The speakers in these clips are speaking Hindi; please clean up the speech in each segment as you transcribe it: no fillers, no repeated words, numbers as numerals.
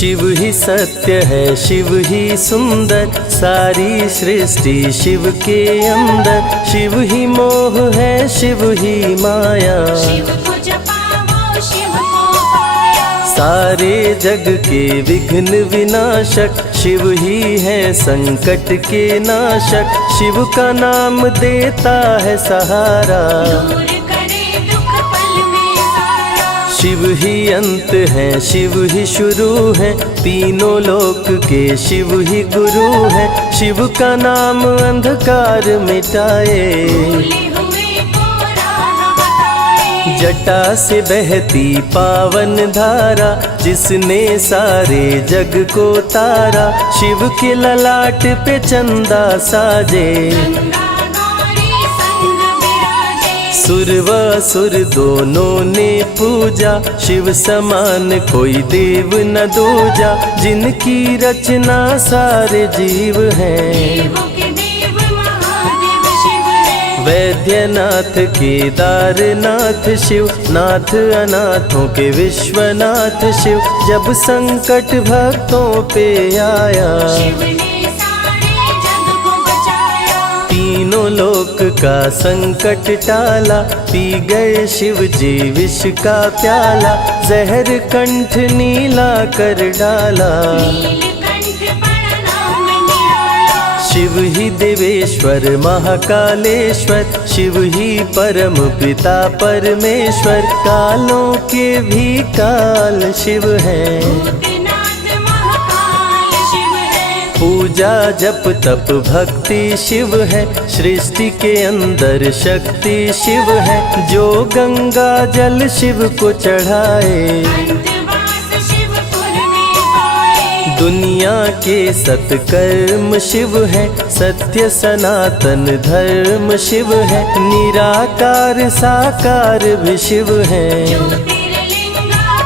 शिव ही सत्य है, शिव ही सुंदर, सारी सृष्टि शिव के अंदर। शिव ही मोह है, शिव ही माया, शिव को जपाओ शिव को पाया। सारे जग के विघ्न विनाशक, शिव ही है संकट के नाशक। शिव का नाम देता है सहारा, दूर करे दुख पल में सारा। शिव ही अंत है, शिव ही शुरू है, तीनों लोक के शिव ही गुरु है। शिव का नाम अंधकार मिटाए, भूले हुए को राह बताए। जटा से बहती पावन धारा, जिसने सारे जग को तारा। शिव के ललाट पे चंदा साजे, गंगा गौरी संग विराजे। सुर व असुर दोनों ने पूजा, शिव समान कोई देव न दूजा। जिनकी रचना सारे जीव हैं, देवों के देव महादेव शिव है। वैद्यनाथ केदारनाथ शिव, नाथ अनाथों के विश्वनाथ शिव। जब संकट भक्तों पे आया, शिव ने सारे जग को बचाया। तीनों लोक का संकट टाला, पी गए शिव जी विष का प्याला। जहर कंठ नीला कर डाला, नीलकंठ बड़ा नाम निराला। शिव ही देवेश्वर महाकालेश्वर, शिव ही परम पिता परमेश्वर। कालों के भी काल शिव हैं, भूतनाथ महाकाल शिव है। पूजा जप तप भक्ति शिव है, सृष्टि के अंदर शक्ति शिव है। जो गंगा जल शिव को चढ़ाए, अंतवास शिवपुर में पाए। दुनिया के सत्कर्म शिव है, सत्य सनातन धर्म शिव है। निराकार साकार भी शिव है, ज्योतिर्लिंगाकार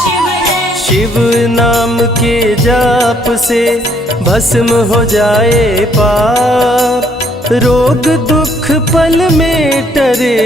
शिव है। शिव नाम के जाप से भस्म हो जाए पाप। रोग दुख पल में टरे,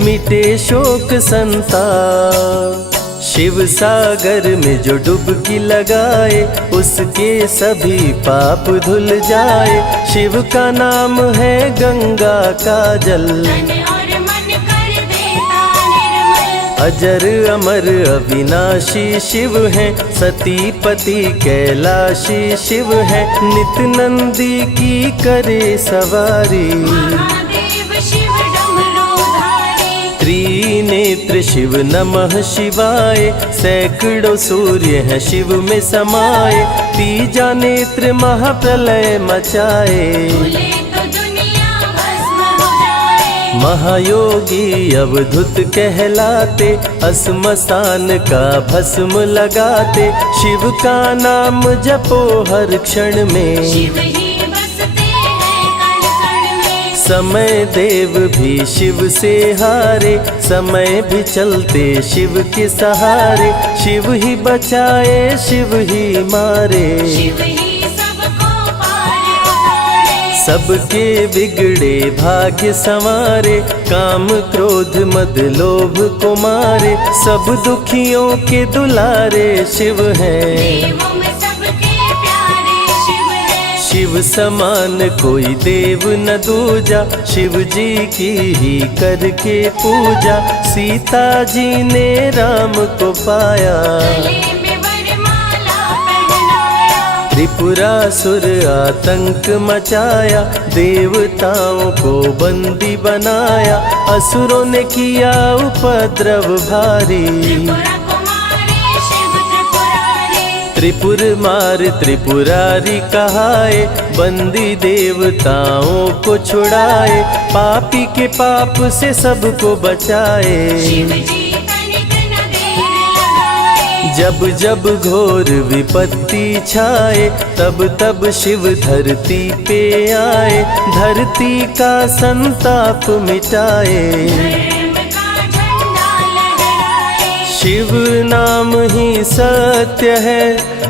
मिटे शोक संताप। शिव सागर में जो डुबकी लगाए, उसके सभी पाप धुल जाए। शिव का नाम है गंगा का जल, तन और मन कर देता निर्मल। अजर अमर अविनाशी शिव है, सतीपति कैलाशी शिव है। नित नंदी की करे सवारी, महादेव शिव डमरूधारी। त्रिनेत्र शिव नमः शिवाय। सैकड़ों सूर्य हैं शिव में समाये, तीजा नेत्र महाप्रलय मचाए। भूले तो दुनिया भस्म हो जाए। महायोगी अवधूत कहलाते, अस्मशान का भस्म लगाते। शिव का नाम जपो हर क्षण में, शिव ही बसते हैं कण कण में। समय देव भी शिव से हारे, समय भी चलते शिव के सहारे। शिव ही बचाए शिव ही मारे, शिव ही सबको पार उतारे। सबके बिगड़े भाग्य संवारे। काम क्रोध मद लोभ को मारे, सब दुखियों के दुलारे शिव हैं। देवों में सबके प्यारे शिव है। शिव समान कोई देव न दूजा, शिव जी की ही करके पूजा। सीता जी ने राम को पाया, गले में वरमाला पहनाया। त्रिपुरासुर आतंक मचाया। देवताओं को बंदी बनाया, असुरों ने किया उपद्रव भारी। त्रिपुरा कुमारी शिव त्रिपुरारी। त्रिपुर मार त्रिपुरारी कहाए, बंदी देवताओं को छुड़ाए। पापी के पाप से सबको बचाए, शिव जी तनिक न देर लगाए। जब जब घोर विपत्ति छाए, तब तब शिव धरती पे आए। धरती का संताप मिटाए, धर्म का झंडा लहराए। शिव नाम ही सत्य है,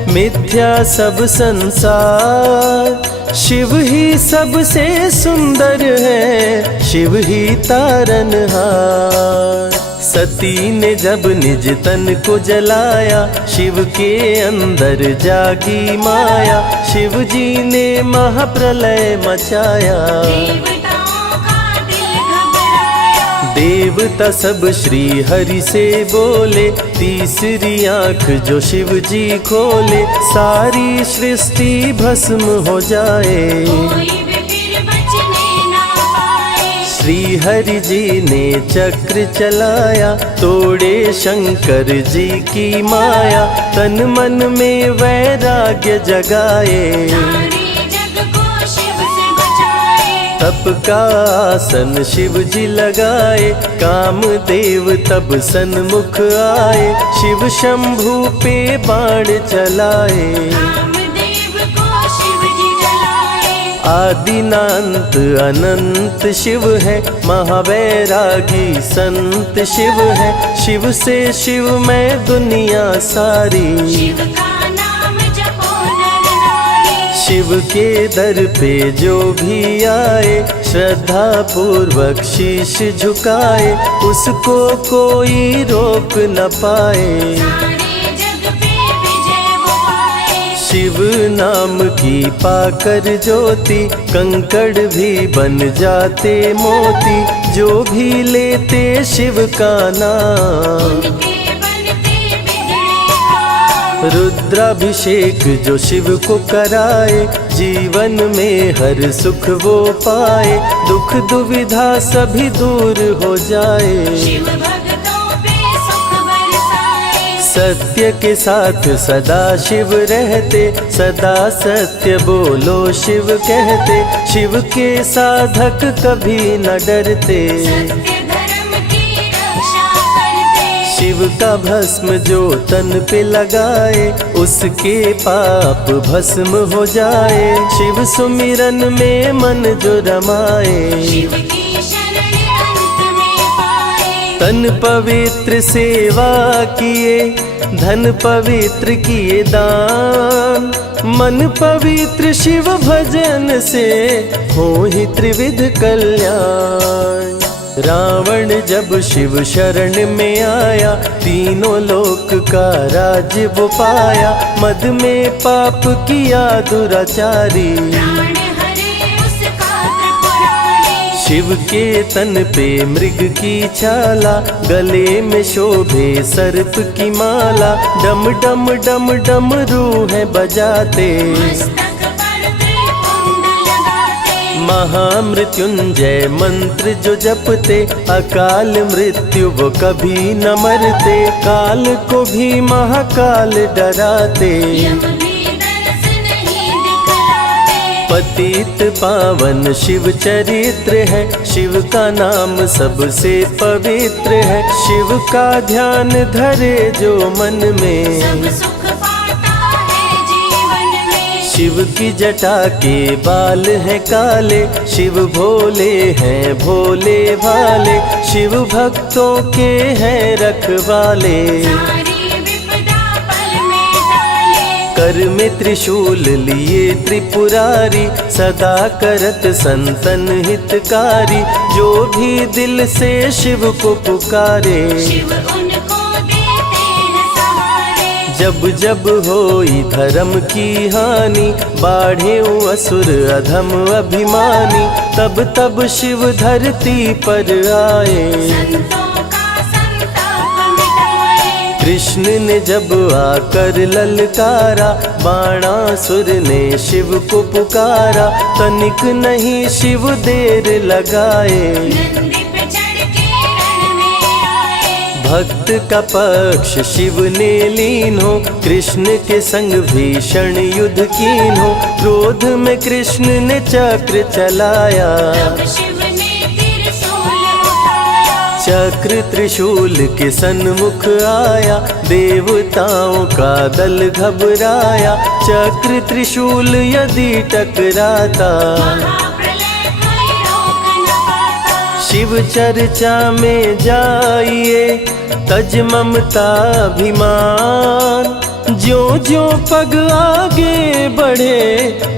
मिथ्या सब संसार। शिव ही सबसे सुंदर है, शिव ही तारनहार। सती ने जब निज तन को जलाया, शिव के अंदर जागी माया। शिव जी ने महाप्रलय मचाया, देवताओं का दिल घबराया। देवता सब श्री हरि से बोले, तीसरी आंख जो शिव जी खोले, सारी सृष्टि भस्म हो जाए। कोई भी फिर बचने ना पाए। श्री हरि जी ने चक्र चलाया, तोड़े शंकर जी की माया। तन मन में वैराग्य जगाए, सारे जग को शिव से बचाए। तप का आसन शिव जी लगाए, कामदेव तब सन्मुख आए। शिव शंभू पे बाण चलाए, कामदेव को शिव जी जलाए। आदिनांत अनंत शिव है, महावैरागी संत शिव है। शिव से शिव में दुनिया सारी, शिव का नाम जपो नर नारी। शिव के दर पे जो भी आए, श्रद्धा पूर्वक शीश झुकाए। उसको कोई रोक न पाए, सारे जग पे विजय वो पाए। शिव नाम की पाकर ज्योति, कंकड़ भी बन जाते मोती। जो भी लेते शिव का नाम, उनके बनते बिगड़े काम। रुद्राभिषेक जो शिव को कराए, जीवन में हर सुख वो पाए। दुख दुविधा सभी दूर हो जाए, शिव भक्तों पे सुख बरसाए। सत्य के साथ सदा शिव रहते, सदा सत्य बोलो शिव कहते। शिव के साधक कभी न डरते, सत्य धर्म की रक्षा करते। शिव का भस्म जो तन पे लगाए, उसके पाप भस्म हो जाए। शिव सुमिरन में मन जो रमाए, शिव की शरण अंत में पाए। तन पवित्र सेवा किए, धन पवित्र किए दान। मन पवित्र शिव भजन से, हो ही त्रिविध कल्याण। रावण जब शिव शरण में आया, तीनों लोक का राज्य वो पाया। मद में पाप किया दुराचारी, प्राण हरे उसका त्रिपुरारी। शिव के तन पे मृग की छाला, गले में शोभे सर्प की माला। डम डम डम डम रूहें बजाते, मस्तक पर त्रिपुंड लगाते। महामृत्युंजय मंत्र जो जपते, अकाल मृत्यु वो कभी न मरते। काल को भी महाकाल डराते, यम भी दर्श नहीं दिखलाते। पतित पावन शिव चरित्र है, शिव का नाम सबसे पवित्र है। शिव का ध्यान धरे जो मन में, सब सुख पाता है जीवन में। शिव की जटा के बाल हैं काले, शिव भोले हैं भोले भाले। शिव भक्तों के हैं रखवाले, सारी विपदा पल में टाले। कर में त्रिशूल लिए त्रिपुरारी, सदा करत संतन हितकारी। जो भी दिल से शिव को पुकारे, शिव उनको देते हैं सहारे। जब जब होई धर्म की हानि, बाढ़े असुर अधम अभिमानी। तब तब शिव धरती पर आए, संतों का संताप मिटाए। कृष्ण ने जब आकर ललकारा, बाणासुर ने शिव को पुकारा। तनिक नहीं शिव देर लगाए, नंदी पे चढ़ के रण में आए। भक्त का पक्ष शिव ने लीन हो, कृष्ण के संग भीषण युद्ध कीन हो। क्रोध में कृष्ण ने चक्र चलाया, तब शिव ने त्रिशूल उठाया। चक्र त्रिशूल के सन्मुख आया, देवताओं का दल घबराया। चक्र त्रिशूल यदि टकराता, महाप्रलय कोई रोक न पाता। शिव चर्चा में जाइए, तज ममता अभिमान। ज्यों ज्यों पग आगे बढ़े,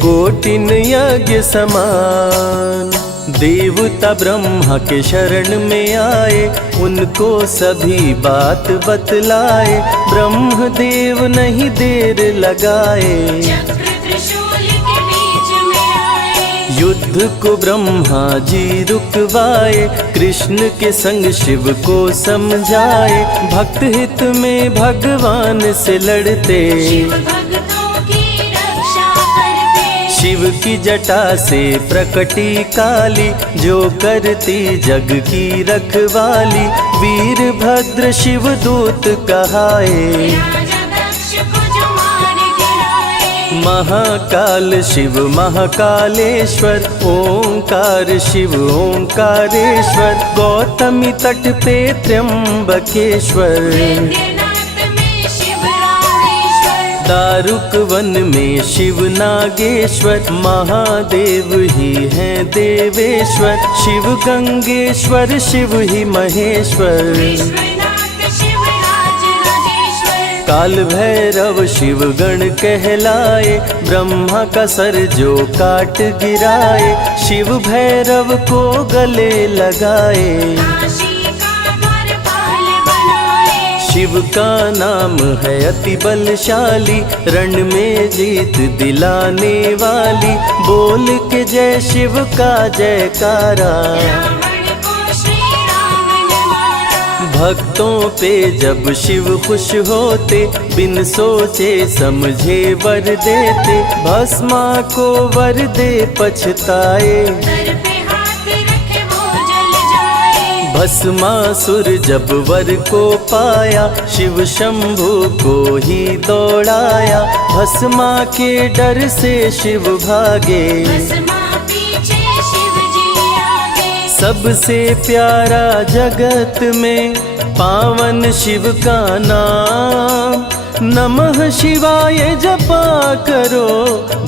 कोटिन यज्ञ समान। देवता ब्रह्मा के शरण में आए, उनको सभी बात बतलाए। ब्रह्मदेव नहीं देर लगाए, चक्र त्रिशूल के बीच में आए। युद्ध को ब्रह्मा जी रुकवाए। कृष्ण के संग शिव को समझाए, भक्त हित में भगवान से लड़ते। शिव भक्तों की रक्षा करते। शिव की जटा से प्रकटी काली, जो करती जग की रखवाली। वीरभद्र शिव दूत कहाए, राजा दक्ष को जो मार गिराए। महाकाल शिव महाकालेश्वर। ओंकार शिव ओंकारेश्वर। गौतमी तट पे त्र्यंबकेश्वर। वैद्यनाथ में शिव रामेश्वर। दारुक वन में शिव नागेश्वर। महादेव ही हैं देवेश्वर। शिव गंगेश्वर शिव ही महेश्वर। विश्वनाथ शिव राज राजेश्वर। काल भैरव शिव गण कहलाए। ब्रह्मा का सर जो काट गिराए, शिव भैरव को गले लगाए। काशी का द्वारपाल बनाए। शिव का नाम है अति बलशाली, रण में जीत दिलाने वाली। बोल के जय शिव का जयकारा, रावण को श्री राम ने मारा। भक्तों पे जब शिव खुश होते, बिन सोचे समझे वर देते। भस्मा को वर दे पछताए, सर पे हाथ रखे वो जल जाए। भस्मासुर जब वर को पाया, शिव शंभु को ही दौड़ाया। भस्मा के डर से शिव भागे, भस्मा पीछे शिव जी आगे। सबसे प्यारा जगत में पावन शिव का नाम। नमः शिवाय जपा करो,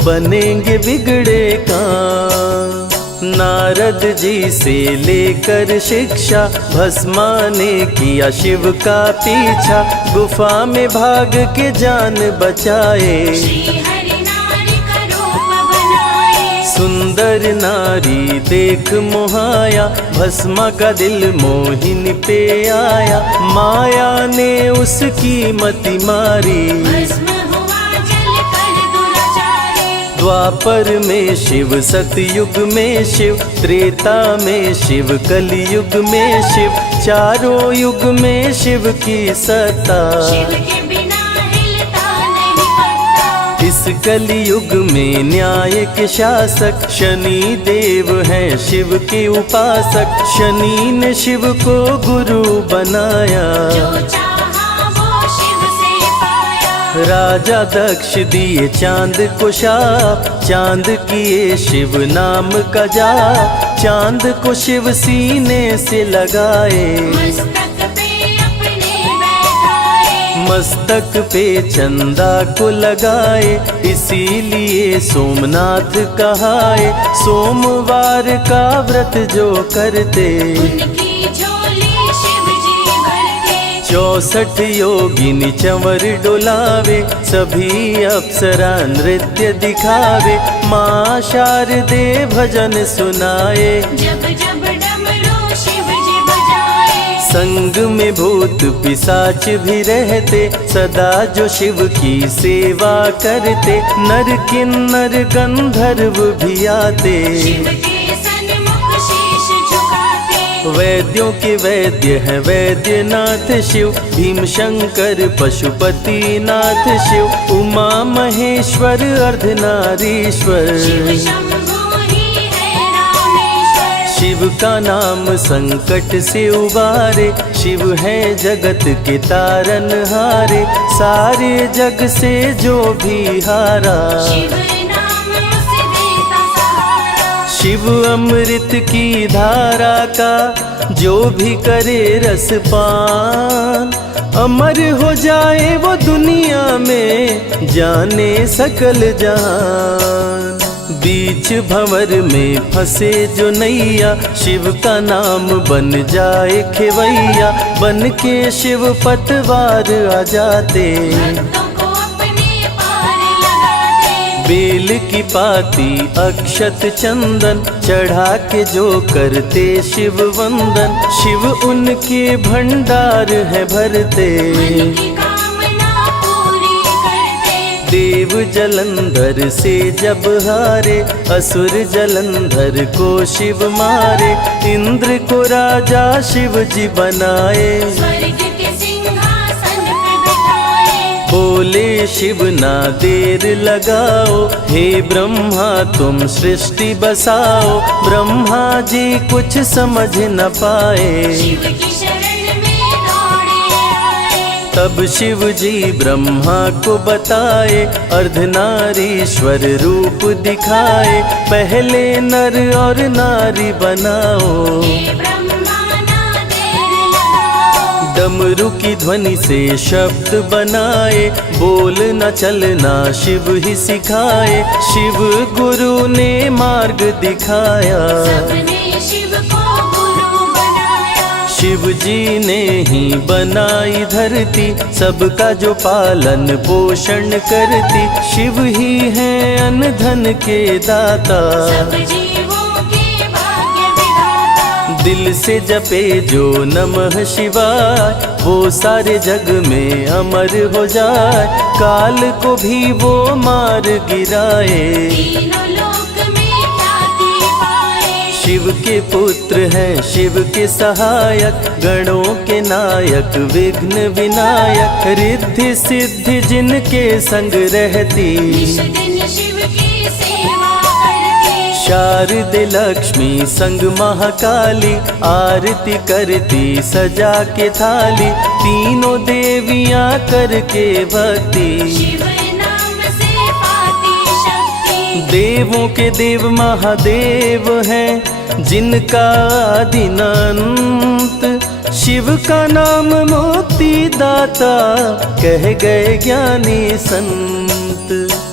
बनेंगे बिगड़े काम। नारद जी से लेकर शिक्षा, भस्मा ने किया शिव का पीछा। गुफा में भाग के जान बचाए, श्री हरि नारी का रूप बनाए। सुंदर नारी देख मोहाया। भस्मा का दिल मोहिनी पे आया, माया ने उसकी मति मारी। भस्म हुआ जल कर दुराचारी। द्वापर में शिव, सतयुग में शिव, त्रेता में शिव, कलयुग में शिव। चारों युग में शिव की सत्ता, शिव के बिना हिलता नहीं पत्ता। इस कलयुग में न्याय के शासक शनि देव हैं शिव के उपासक। शनि ने शिव को गुरु बनाया, जो चाहा वो शिव से पाया। राजा दक्ष दिए चांद को शाप। चांद किए शिव नाम का जाप। चांद को शिव सीने से लगाए, मस्तक पे अपने बैठाए। मस्तक पे चंदा को लगाए। इसीलिए सोमनाथ कहाए, सोमवार का व्रत जो करते। उनकी झोली शिव जी भरते। 64 योगिनी चंवर डोलावे, सभी अप्सरा नृत्य दिखावे। माँ शारदे भजन सुनाए, जब जब डमरू शिव जी बजाए। संग में भूत पिशाच भी रहते, सदा जो शिव की सेवा करते। नर किन्नर गंधर्व भी आते, शिव के सन्मुख शीश झुकाते। वैद्यों के वैद्य है वैद्यनाथ शिव। भीम शंकर पशुपति नाथ शिव। उमा महेश्वर अर्धनारीश्वर, शिव शंभु ही है रामेश्वर। शिव का नाम संकट से उबारे। शिव है जगत के तारनहारे, सारे जग से जो भी हारा। शिव नाम उसे देता सहारा। शिव अमृत की धारा का जो भी करे रसपान, अमर हो जाए वो दुनिया में, जाने सकल जहान। बीच भंवर में फंसे जो नैया, शिव का नाम बन जाए खेवैया। बन के शिव पतवार आ जाते, भक्तों को अपने पार लगाते। बेल की पाती अक्षत चंदन चढ़ा के जो करते शिव वंदन, शिव उनके भंडार है भरते। मन की कामना पूरी करते। देव जलंधर से जब हारे, असुर जलंधर को शिव मारे। इंद्र को राजा शिव जी बनाए, स्वर्ग के सिंहासन पे बिठाए। बोले शिव ना देर लगाओ, हे ब्रह्मा तुम सृष्टि बसाओ। ब्रह्मा जी कुछ समझ न पाए, शिव की शरण में दौड़े आए। तब शिव जी ब्रह्मा को बताए, अर्धनारीश्वर रूप दिखाए। पहले नर और नारी बनाओ, हे ब्रह्मा ना देर लगाओ। डमरू की ध्वनि से शब्द बनाए, बोलना चलना शिव ही सिखाए। शिव गुरु ने मार्ग दिखाया, सबने शिव को गुरु बनाया। शिव जी ने ही बनाई धरती, सबका जो पालन पोषण करती। शिव ही है अन्न धन के दाता, सब जीवों के भाग्य विधाता। दिल से जपे जो नमः शिवाय, वो सारे जग में अमर हो जाए। काल को भी वो मार गिराए, तीनों लोक में ख्याति पाए। शिव के पुत्र हैं शिव के सहायक, गणों के नायक विघ्न विनायक। रिद्धि सिद्धि जिनके संग रहती, निश दिन शिव की सेवा करते। शारदे लक्ष्मी संग महाकाली, आरती करती सजा के थाली। तीनों देवियां करके भक्ति, शिव नाम से पाती शक्ति। देवों के देव महादेव हैं, जिनका आदिनांत। शिव का नाम मुक्ति दाता, कह गए ज्ञानी संत।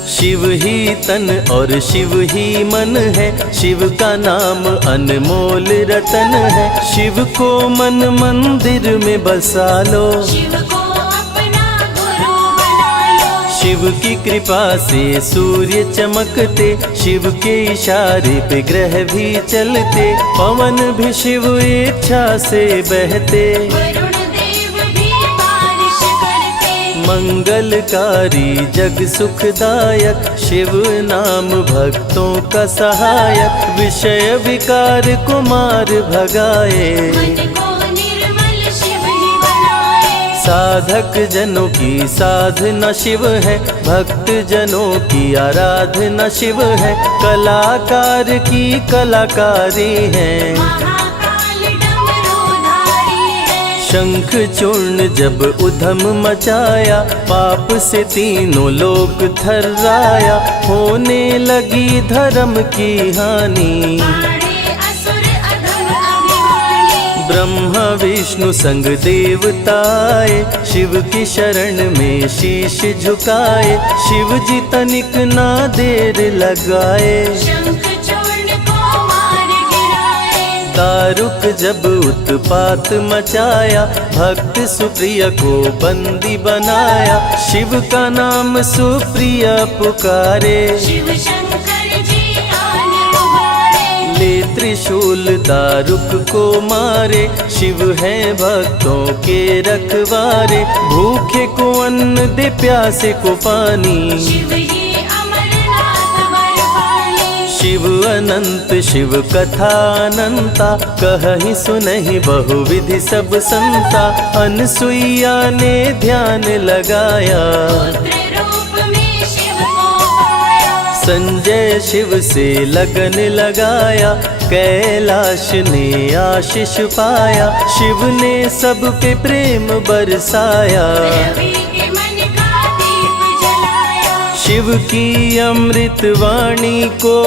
शिव ही तन और शिव ही मन है, शिव का नाम अनमोल रतन है। शिव को मन मंदिर में बसा लो, शिव को अपना गुरु बना लो। शिव की कृपा से सूर्य चमकते, शिव के इशारे पे ग्रह भी चलते। पवन भी शिव इच्छा से बहते, वरुण देव भी बारिश करते। मंगलकारी जग सुखदायक, शिव नाम भक्तों का सहायक। विषय विकार को मार भगाए, मन को निर्मल शिव ही बनाए। साधक जनों की साधना शिव है, भक्त जनों की आराधना शिव है। कलाकार की कलाकारी है, महाकाल डमरूधारी है। शंख चूर्ण जब उधम मचाया, पाप से तीनों लोक थर्राया। होने लगी धर्म की हानि, बाड़े असुर अधम अभिमानी। ब्रह्मा विष्णु संग देवताए, शिव की शरण में शीश झुकाए। शिव जी तनिक ना देर लगाए, शंख चूर्ण को मार गिराए। दारुक जब उत्पात मचाया, भक्त सुप्रिय को बंदी बनाया। शिव का नाम सुप्रिय पुकारे, शिव शंकर जी आन उबारे। ले त्रिशूल दारुक को मारे। शिव है भक्तों के रखवारे, भूखे को अन्न दे प्यासे को पानी। शिव ही अमरनाथ बरपाली। शिव अनंत शिव कथा अनंता, कहीं सुनहि बहुविधि सब संता। अनसुईया ने ध्यान लगाया, पुत्र रूप में शिव को पाया। संजय शिव से लगन लगाया, कैलाश ने आशीष पाया। शिव ने सब पे प्रेम बरसाया, रवि के मन का दीप जलाया। शिव की अमृत वाणी को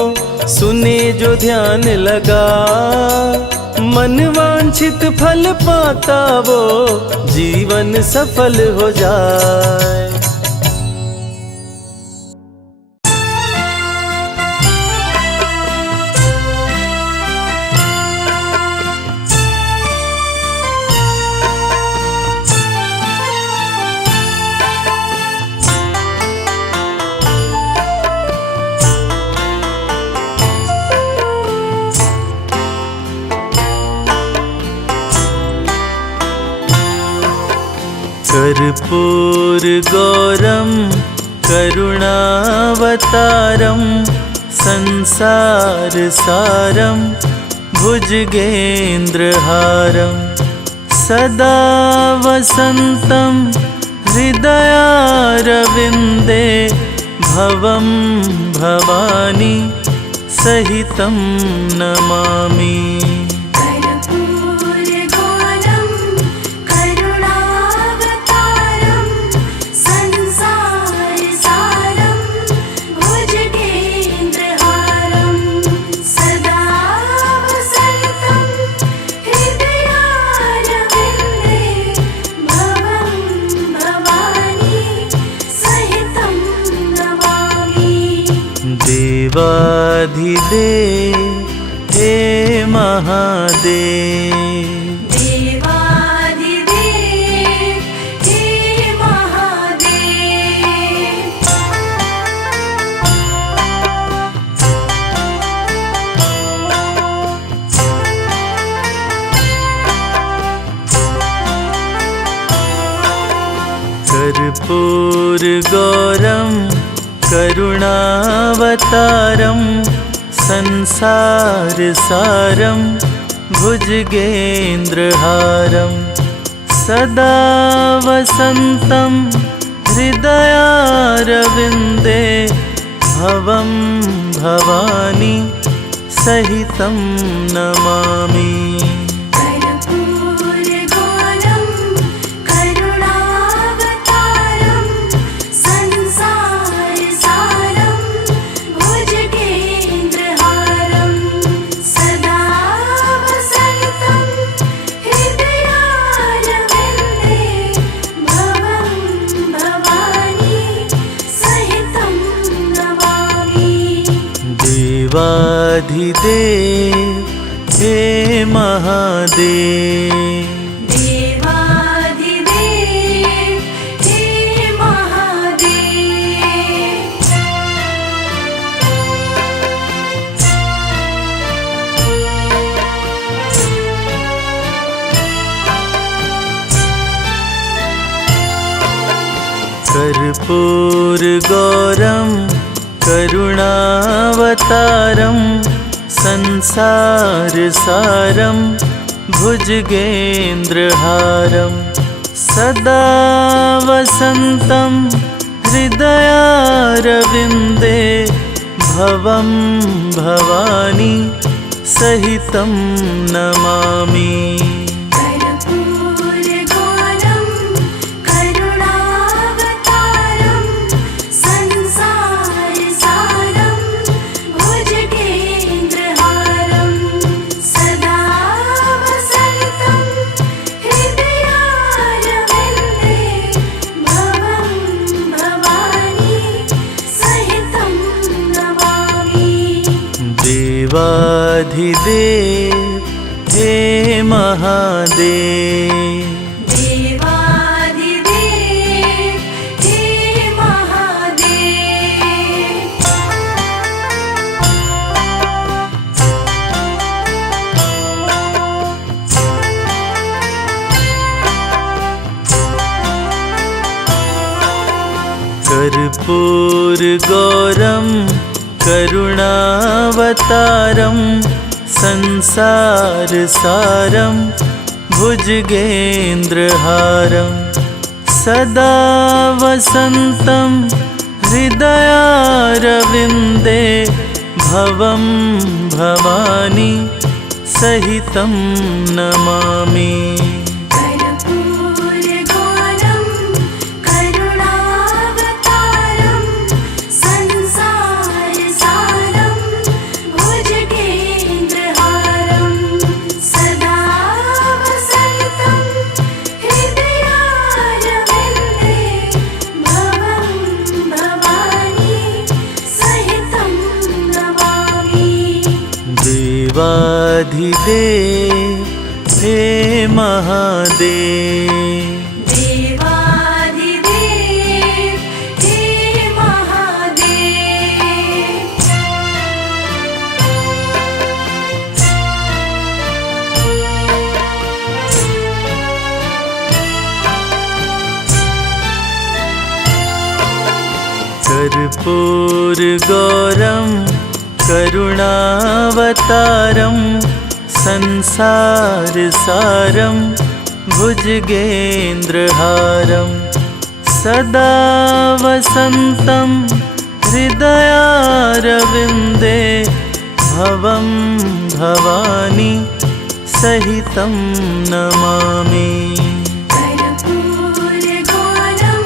सुने जो ध्यान लगा। मन वांछित फल पाता वो, जीवन सफल हो जाए। कर्पूरगौरं करुणावतारं संसारसारं भुजगेन्द्रहारं सदा वसन्तं हृदयारविन्दे भवं भवानी सहितं नमामि। कर्पूरगौरं करुणावतारं संसारसारं भुजगेन्द्रहारं सदा वसन्तं हृदयारविन्दे भवं भवानी सहितं नमामि। देवाधिदेव हे महादेव, देवाधिदेव हे महादेव। कर्पूरगौरं करुणावतारं संसारसारं भुजगेन्द्रहारं सदा वसन्तं हृदयारविन्दे भवं भवानी सहितं नमामि। कर्पूरगौरं करुणावतारं संसारसारं भुजगेन्द्रहारं सदा वसन्तं हृदयारविन्दे भवं भवानी सहितं नमामि। देवाधिदेव हे महादेव, देवाधिदेव हे महादेव। कर्पूरगौरं करुणावतारं संसारसारं भुजगेन्द्रहारं सदा वसन्तं हृदयारविन्दे भवं भवानी सहितं नमामि। कर्पूरगौरं करुणावतारं संसारसारं भुजगेन्द्रहारं सदा वसन्तं हृदयारविन्दे भवं भवानी सहितं नमामि। देवाधिदेव हे महादेव, देवाधिदेव हे महादेव। कर्पूरगौरं करुणावतारं संसारसारं भुजगेन्द्रहारं सदा वसन्तं हृदयारविन्दे भवं भवानी सहितं नमामि। कर्पूरगौरं करुणावतारं संसारसारं भुजगेन्द्रहारं सदा वसन्तं हृदयारविन्दे भवं भवानी सहितं नमामि। देवाधिदेव हे महादेव, देवाधिदेव हे महादेव। कर्पूरगौरं करुणावतारं संसारसारं भुजगेन्द्रहारं सदा वसन्तं हृदयारविन्दे भवं भवानी सहितं नमामि। कर्पूरगौरं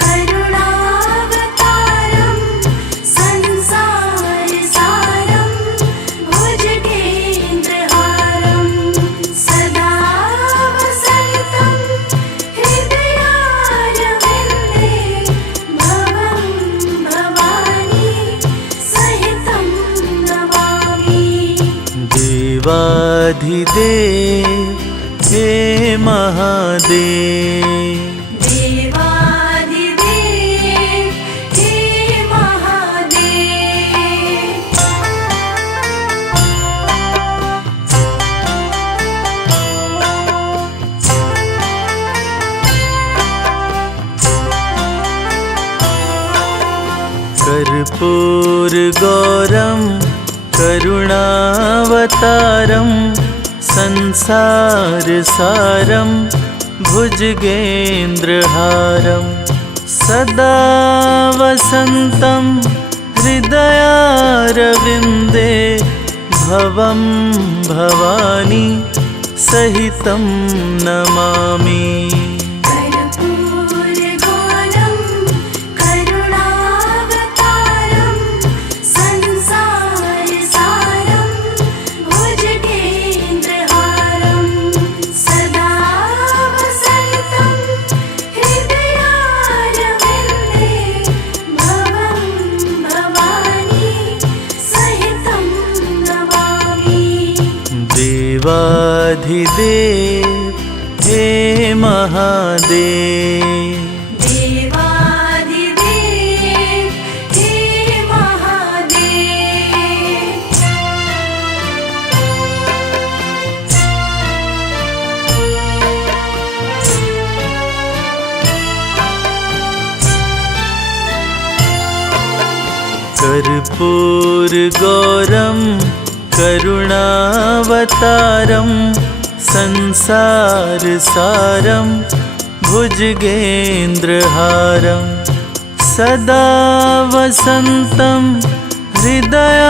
करुणावतारं संसारसारं भुजगेन्द्रहारं सदा वसन्तं हृदयारविन्दे भवं भवानी सहितं नमामि। देवाधिदेव हे महादेव, देवादिदेव हे महादेव। कर्पूरगौरं करुणावतारं संसारसारं भुजगेन्द्रहारं सदा वसन्तं हृदयारविन्दे भवं भवानी सहितं नमामि। कर्पूरगौरं करुणावतारं संसारसारं भुजगेन्द्रहारं सदा वसन्तं हृदयारविन्दे भवं भवानी सहितं नमामि। देवाधिदेव हे महादेव, देवादिदेव हे महादेव। कर्पूरगौरं करुणावतारं संसारसारं भुजगेन्द्रहारं सदा वसन्तं हृदयारविन्दे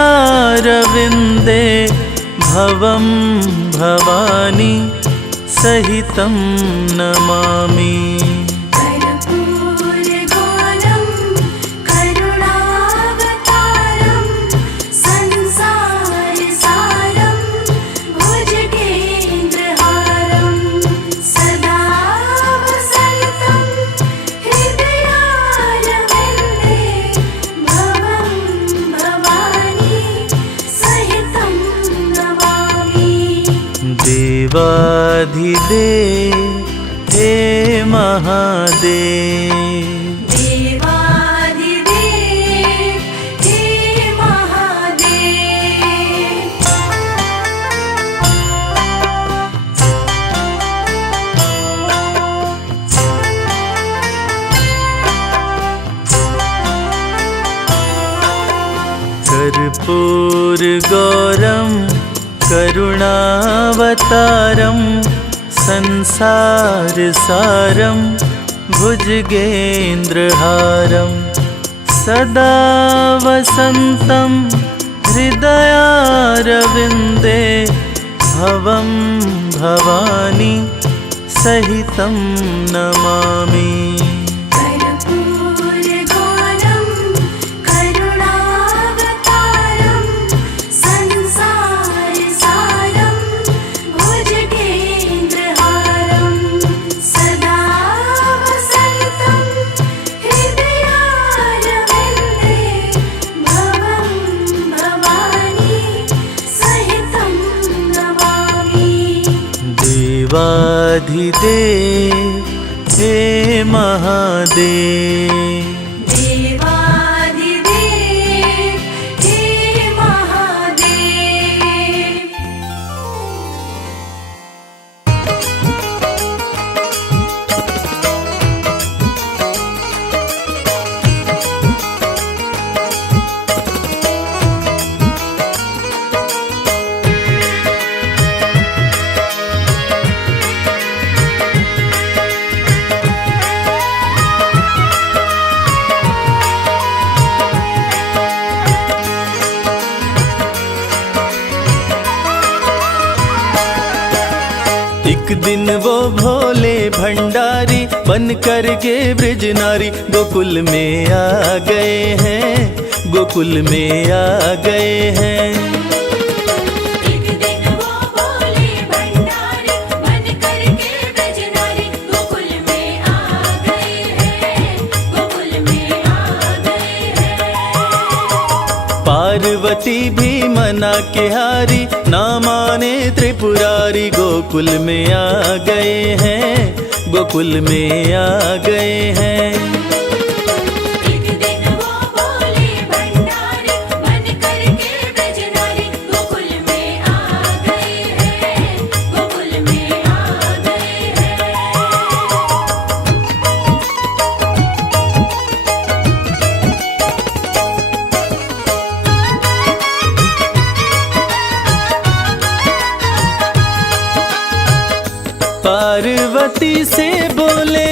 भवं भवानी सहितं नमामि। कर्पूरगौरं करुणावतारं संसारसारं भुजगेन्द्रहारं सदा वसन्तं हृदयारविन्दे भवं भवानी सहितं नमामि। देवाधिदेव हे महादेव, देवादिदेव हे महादेव। कर्पूरगौरं करुणावतारं संसारसारं भुजगेन्द्रहारं सदा वसन्तं हृदयारविन्दे भवं भवानी सहितं नमामि। कर्पूरगौरं करुणावतारं संसारसारं भुजगेन्द्रहारं सदा वसन्तं हृदयारविन्दे भवं भवानी सहितं नमामि। देवाधिदेव हे महादेव, देवादिदेव हे महादेव। एक दिन वो भोले भंडारी बन कर के ब्रज नारी गोकुल में आ गए हैं, गोकुल में आ गए हैं। एक दिन वो भोले भंडारी बन कर के ब्रज नारी गोकुल में आ गए हैं, गोकुल में आ गए हैं। पार्वती भी मना के हारी ना माने त्रिपुरारी गोकुल में आ गए हैं, गोकुल में आ गए हैं। एक दिन वो भोले भंडारी बन कर के ब्रज नारी गोकुल में आ गए हैं, गोकुल में आ गए हैं। पार्वती से बोले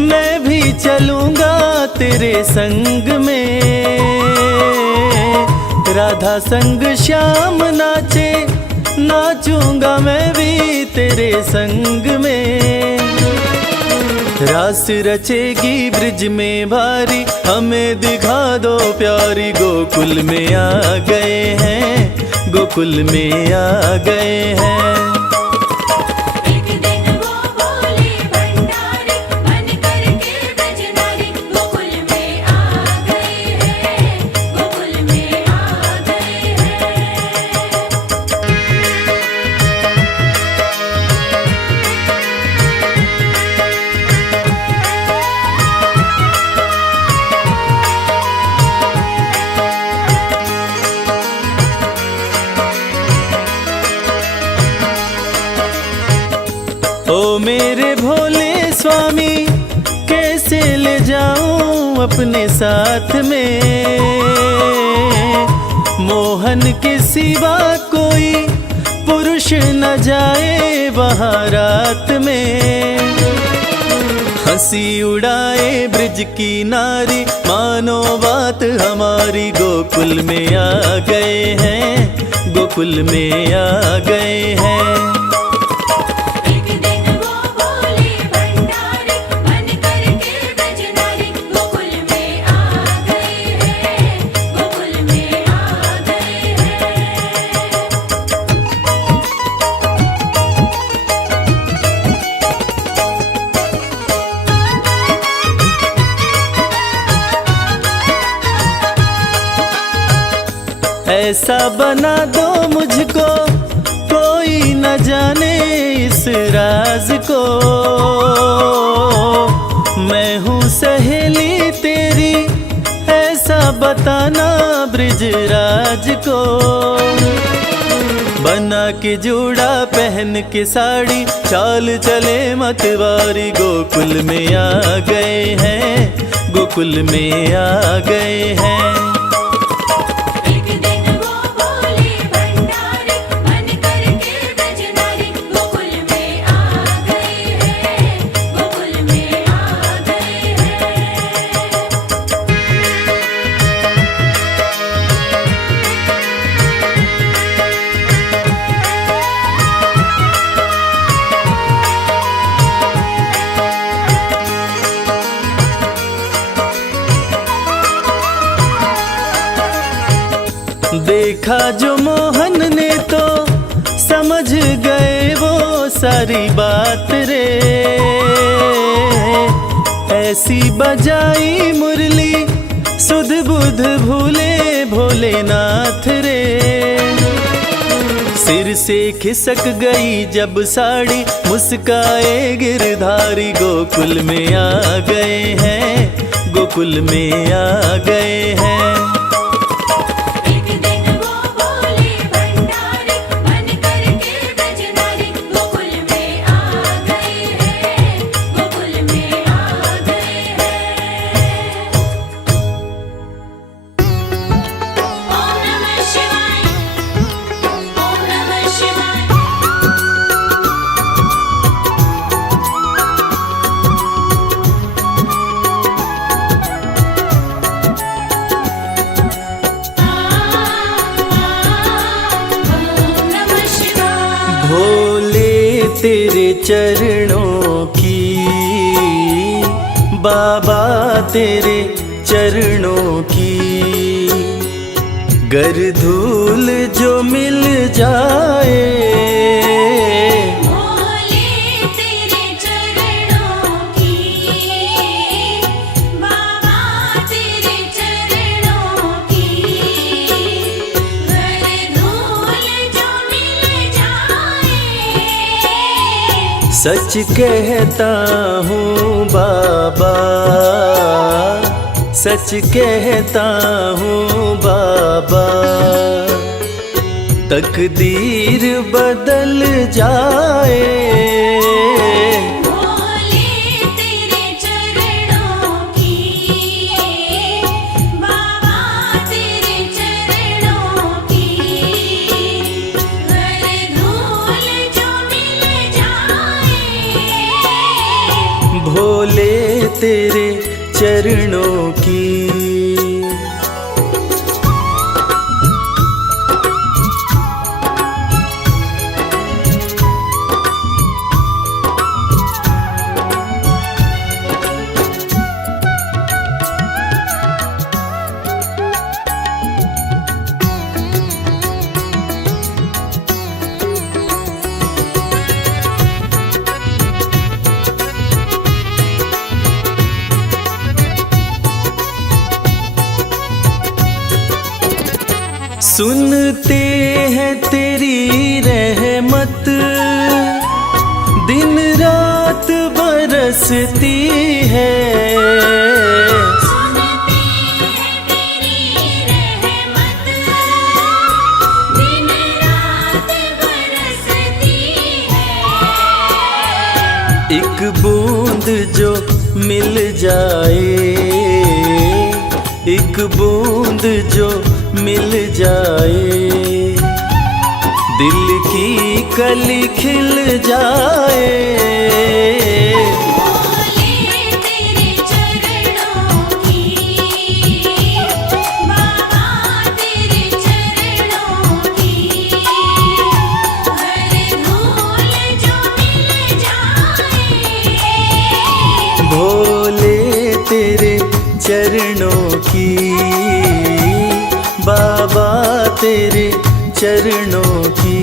मैं भी चलूंगा तेरे संग में, राधा संग श्याम नाचे नाचूंगा मैं भी तेरे संग में। रास रचेगी ब्रिज में भारी हमें दिखा दो प्यारी गोकुल में आ गए हैं, गोकुल में आ गए हैं। एक दिन वो भोले भंडारी बन कर के ब्रज नारी गोकुल में आ गए हैं, गोकुल में आ गए हैं। ओ मेरे भोले स्वामी कैसे ले जाऊं अपने साथ में, मोहन के सिवा कोई पुरुष न जाए वहाँ रात में। हंसी उड़ाए ब्रिज की नारी मानो बात हमारी गोकुल में आ गए हैं, गोकुल में आ गए हैं। एक दिन वो भोले भंडारी बन कर के ब्रज नारी गोकुल में आ गए हैं, गोकुल में आ गए हैं। ऐसा बना दो मुझको कोई न जाने इस राज को, मैं हूँ सहेली तेरी ऐसा बताना ब्रिजराज को। बना के जूड़ा पहन के साड़ी चाल चले मतवारी गोकुल में आ गए हैं, गोकुल में आ गए हैं। एक दिन वो भोले भंडारी बन कर के ब्रज नारी गोकुल में आ गए हैं, गोकुल में आ गए हैं। देखा जो मोहन ने तो समझ गए वो सारी बात रे, ऐसी बजाई मुरली सुध बुध भूले भोलेनाथ रे। सिर से खिसक गई जब साड़ी मुस्काए गिरधारी गोकुल में आ गए हैं, गोकुल में आ गए हैं। एक दिन वो भोले भंडारी बन कर के ब्रज नारी गोकुल में आ गए हैं, गोकुल में आ गए हैं। ओम नमः शिवाय, ओम नमः शिवाय। तेरे चरणों की, बाबा तेरे चरणों की। गर धूल जो मिल जाए, भोले तेरे चरणों की, बाबा तेरे चरणों की। गर धूल जो मिल जाए, सच कहता हूँ बाबा, सच कहता हूँ बाबा। तकदीर बदल जाए, भोले तेरे चरणों की, बाबा तेरे चरणों की। गर धूल जो मिल जाए, भोले तेरे चरणों की। सुनते हैं तेरी रहमत, दिन रात बरसती है। सुनते हैं तेरी रहमत, दिन रात बरसती है। एक बूंद जो मिल जाए, एक बूंद जो मिल जाए, दिल की कली खिल जाए। भोले तेरे चरणों की, बाबा तेरे चरणों की। गर धूल जो मिल जाए, भोले तेरे चरणों की, बाबा तेरे चरणों की।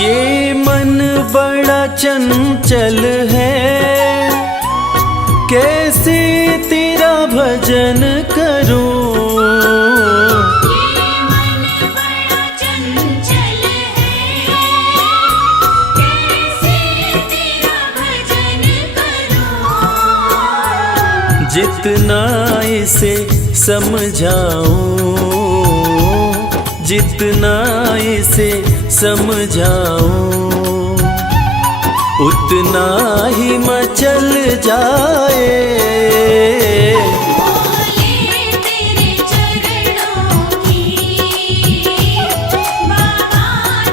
ये मन बड़ा चंचल है, कैसे तेरा भजन करूं। ये मन बड़ा चंचल है, कैसे तेरा भजन करूं। जितना इसे समझाऊं, जितना इसे समझाऊं, उतना ही मचल जाए। भोले तेरे चरणों की, बाबा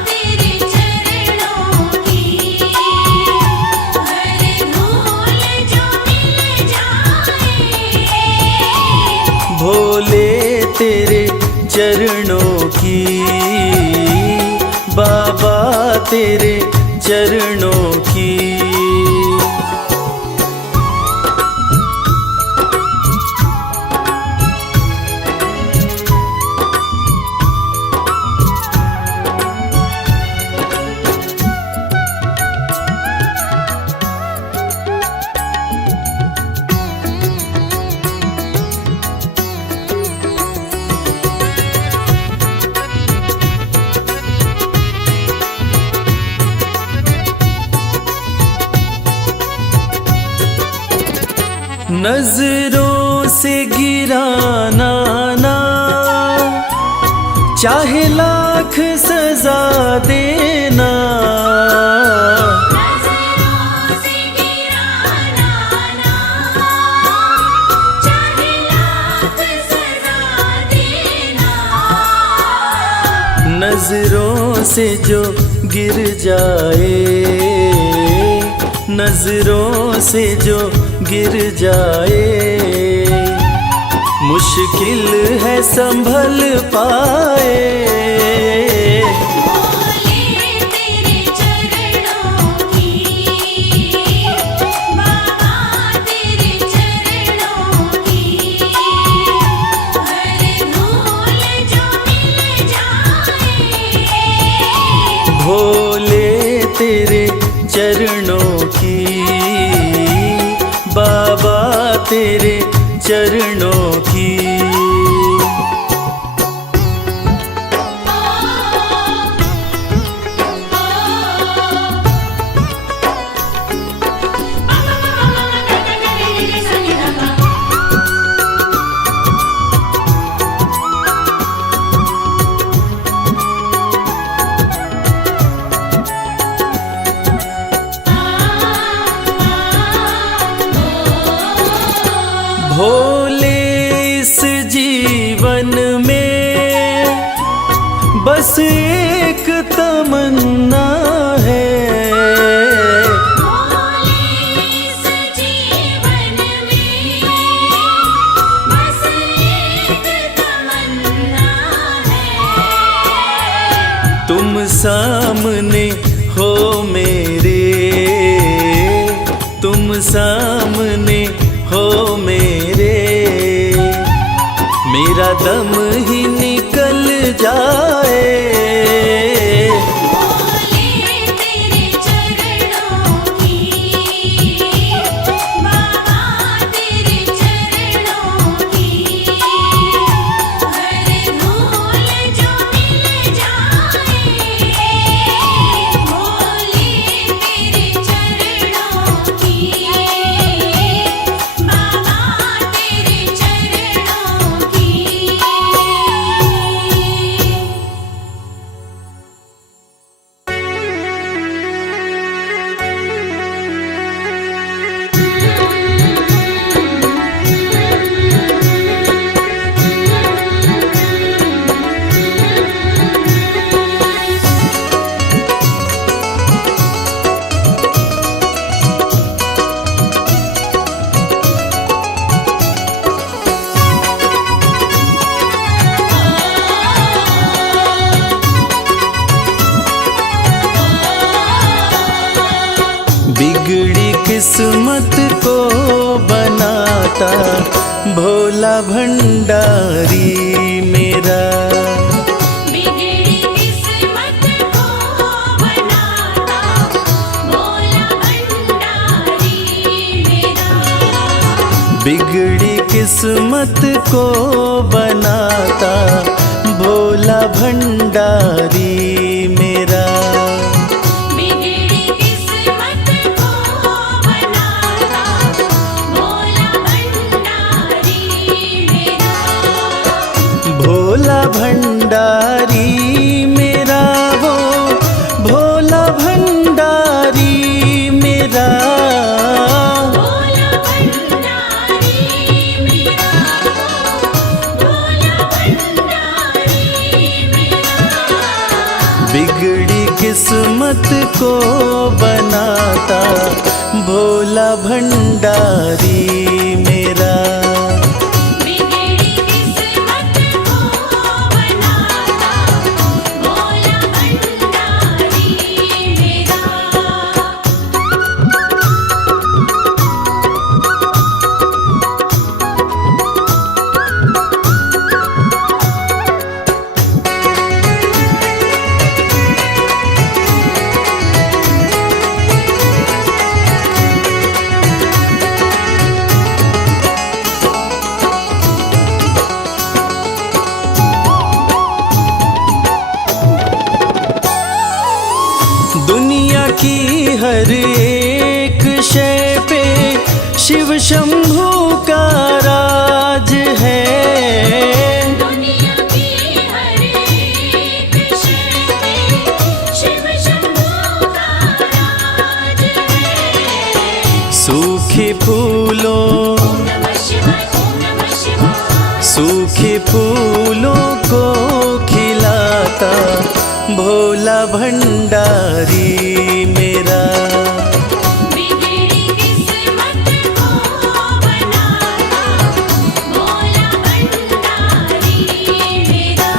तेरे चरणों की। गर धूल जो मिल जाए, भोले तेरे चरणों की, बाबा तेरे चरणों की। नजरों से गिराना ना, चाहे लाख सजा देना। नजरों से गिराना नजरों से जो गिर जाए, नजरों से जो गिर जाए, मुश्किल है संभल पाए। भोले तेरे चरणों की, बाबा तेरे चरणों की। भोले इस जीवन में बस एक तमन्ना है, भोले इस जीवन में बस एक तमन्ना है। तुम सामने हो मेरे, तुम सामने हो मेरे, मेरा दम ही निकल जाए। भोले तेरे चरणों की, बाबा तेरे चरणों की, हर धूल जो मिल जाए। भोले तेरे चरणों की, बाबा तेरे चरणों की। बिगड़ी किस्मत को बनाता भोला भंडारी मेरा, बिगड़ी किस्मत को बनाता भोला भंडारी मेरा। बिगड़ी किस्मत को बनाता भोला भंडारी मेरा। बिगड़ी किस्मत को बनाता भोला भंडारी मेरा। भोला भंडारी मेरा, वो भोला भंडारी मेरा, भोला भंडारी मेरा, भोला भंडारी मेरा। बिगड़ी किस्मत को बनाता भोला भंडारी मेरा। बिगड़ी किस्मत को बनाता भोला भंडारी मेरा। दुनिया की हर एक शय पे शिव शंभू का राज है। दुनिया की हर एक शय पे शिव शंभू का राज है। सूखे फूलों, ओम नमः शिवाय, ओम नमः शिवाय। सूखे फूलों को खिलाता भोला भंडारी मेरा। बिगड़ी किस्मत को बनाता भोला भंडारी मेरा।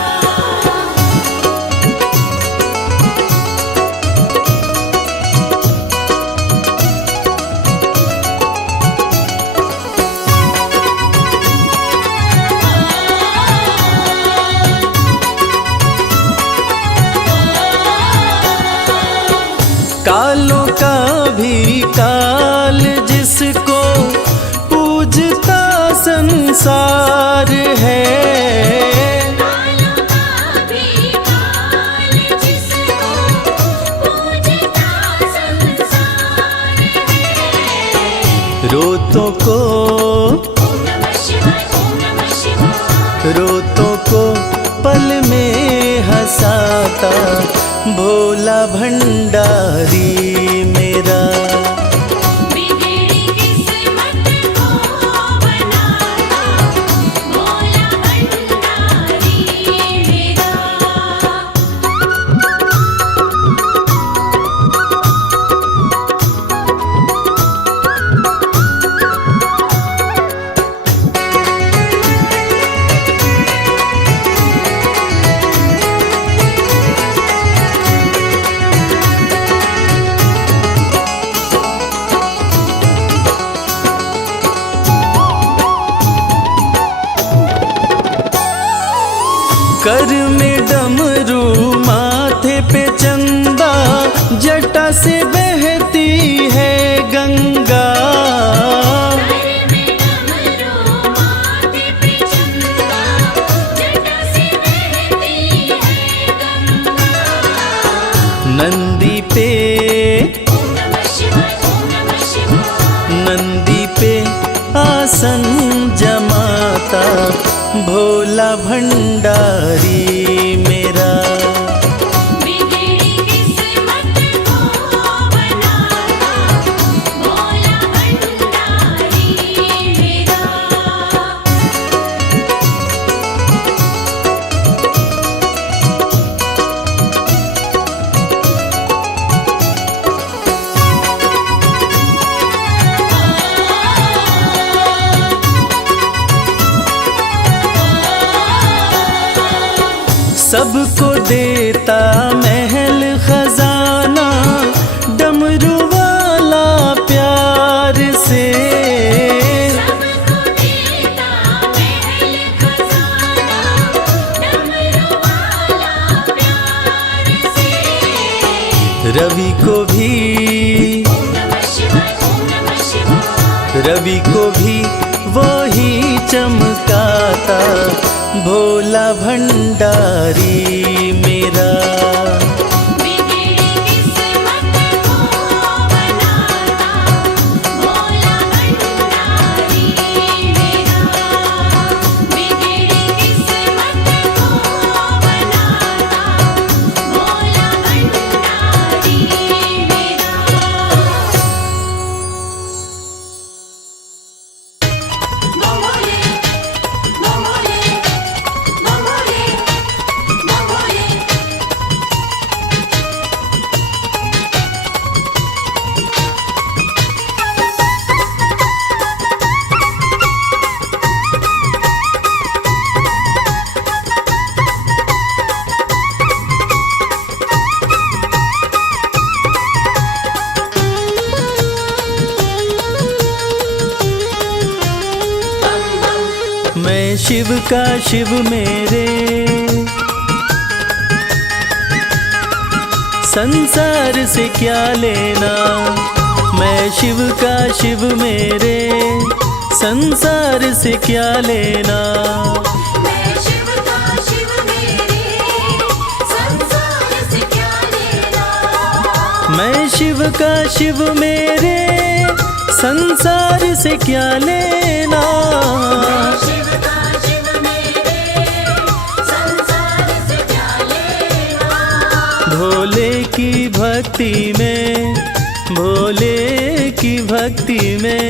कालों का भी काल जिसको पूजता संसार है, कालों का भी काल जिसको पूजता संसार है। रोतों को ओम नमः शिवाय, ओम नमः शिवाय। रोतों को पल में हंसाता भोला भंडारी मेरा। बिगड़ी किस्मत को बनाता भोला भंडारी मेरा। कर में डमरू माथे पे चंदा, जटा से बहती है गंगा। घर में डमरू माथे पे चंदा, जटा से बहती है गंगा। नंदी पे ओम नमः शिवाय, ओम नमः शिवाय। नंदी पे आसन जमाता भोला भंडारी मेरा। बिगड़ी किस्मत को बनाता भोला भंडारी मेरा। सबको देता महल खजाना, डमरू वाला प्यार से। सबको देता महल खजाना, डमरू वाला प्यार से। रवि को भी ओम नमः शिवाय, ओम नमः शिवाय। रवि को भी वो ही चमकाता भोला भंडारी मेरा। बिगड़ी किस्मत को बनाता भोला भंडारी मेरा। बिगड़ी किस्मत को बनाता भोला भंडारी मेरा। मंगोले मंगोले मंगोले मंगोले। मैं शिव का शिव मेरे, संसार से क्या लेना। मैं शिव का शिव मेरे, संसार से क्या लेना। मैं शिव का शिव मेरे, संसार से क्या लेना। मैं शिव का शिव मेरे, संसार से क्या लेना। शिव का शिव मेरे, संसार से क्या लेना। भोले की भक्ति में, भोले की भक्ति में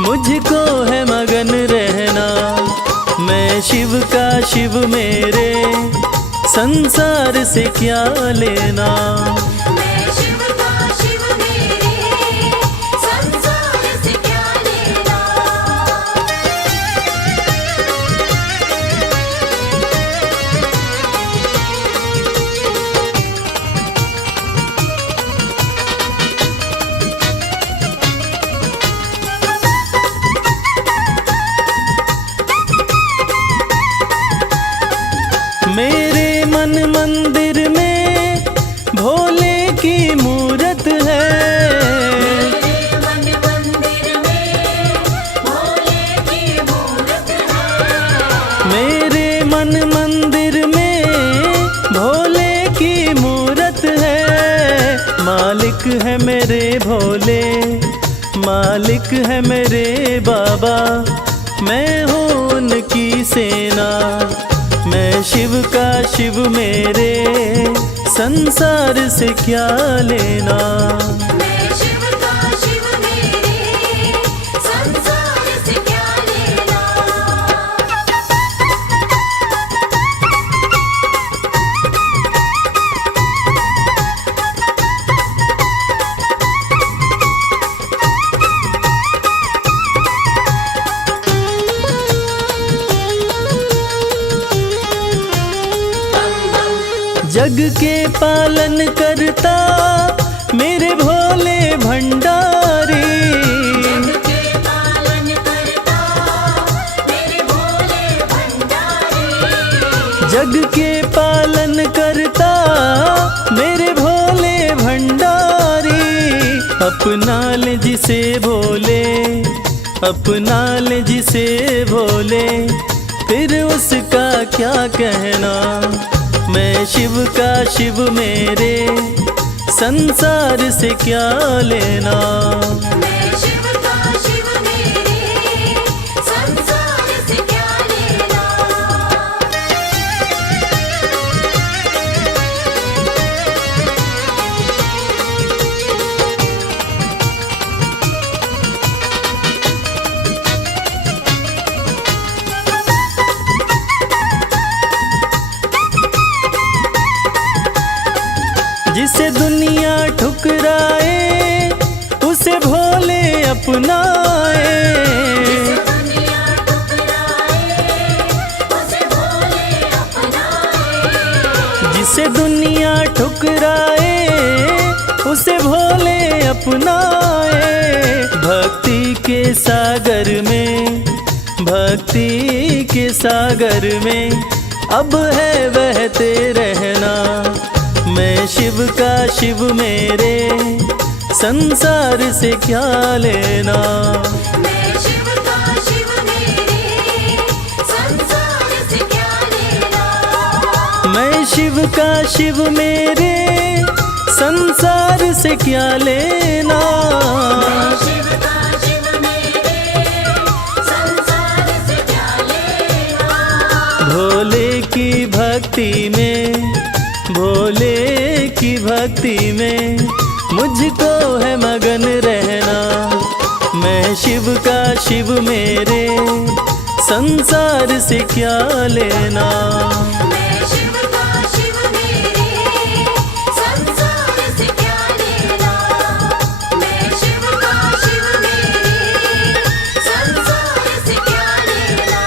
मुझको है मगन रहना। मैं शिव का शिव मेरे, संसार से क्या लेना। मैं शिव का शिव मेरे, संसार से क्या लेना। मेरे मन मंदिर में भोले की मूरत है। मेरे मन मंदिर में भोले की मूरत है। मेरे मन मंदिर में भोले की मूरत है। मालिक है मेरे भोले, मालिक है मेरे बाबा, मैं हूँ उनकी सेना। मैं शिव का शिव मेरे, संसार से क्या लेना। मैं शिव का शिव मेरे, संसार से क्या लेना। जग के पालन करता मेरे भोले भंडारी। जग के पालन करता मेरे भोले भंडारी। जग के पालन करता मेरे भोले भंडारी। अपना ले जिसे भोले, अपना ले जिसे भोले, फिर उसका क्या कहना। मैं शिव का शिव मेरे, संसार से क्या लेना। मैं शिव का शिव मेरे, संसार से क्या लेना। जिसे दुनिया ठुकराए उसे भोले अपनाए। जिसे दुनिया ठुकराए उसे भोले अपनाए। जिसे दुनिया ठुकराए उसे भोले अपनाए। भक्ति के सागर में, भक्ति के सागर में अब है बहते रहना। मैं शिव का शिव मेरे, संसार से क्या लेना। मैं शिव का शिव मेरे, संसार से क्या लेना। मैं शिव का शिव मेरे, संसार से क्या लेना। मैं शिव का शिव मेरे, संसार से क्या लेना। भोले की भक्ति में, भोले की भक्ति में मुझको है मगन रहना। मैं शिव का शिव मेरे, संसार से क्या लेना। मैं शिव का शिव मेरे, संसार से क्या लेना। मैं शिव का शिव मेरे, संसार से क्या लेना।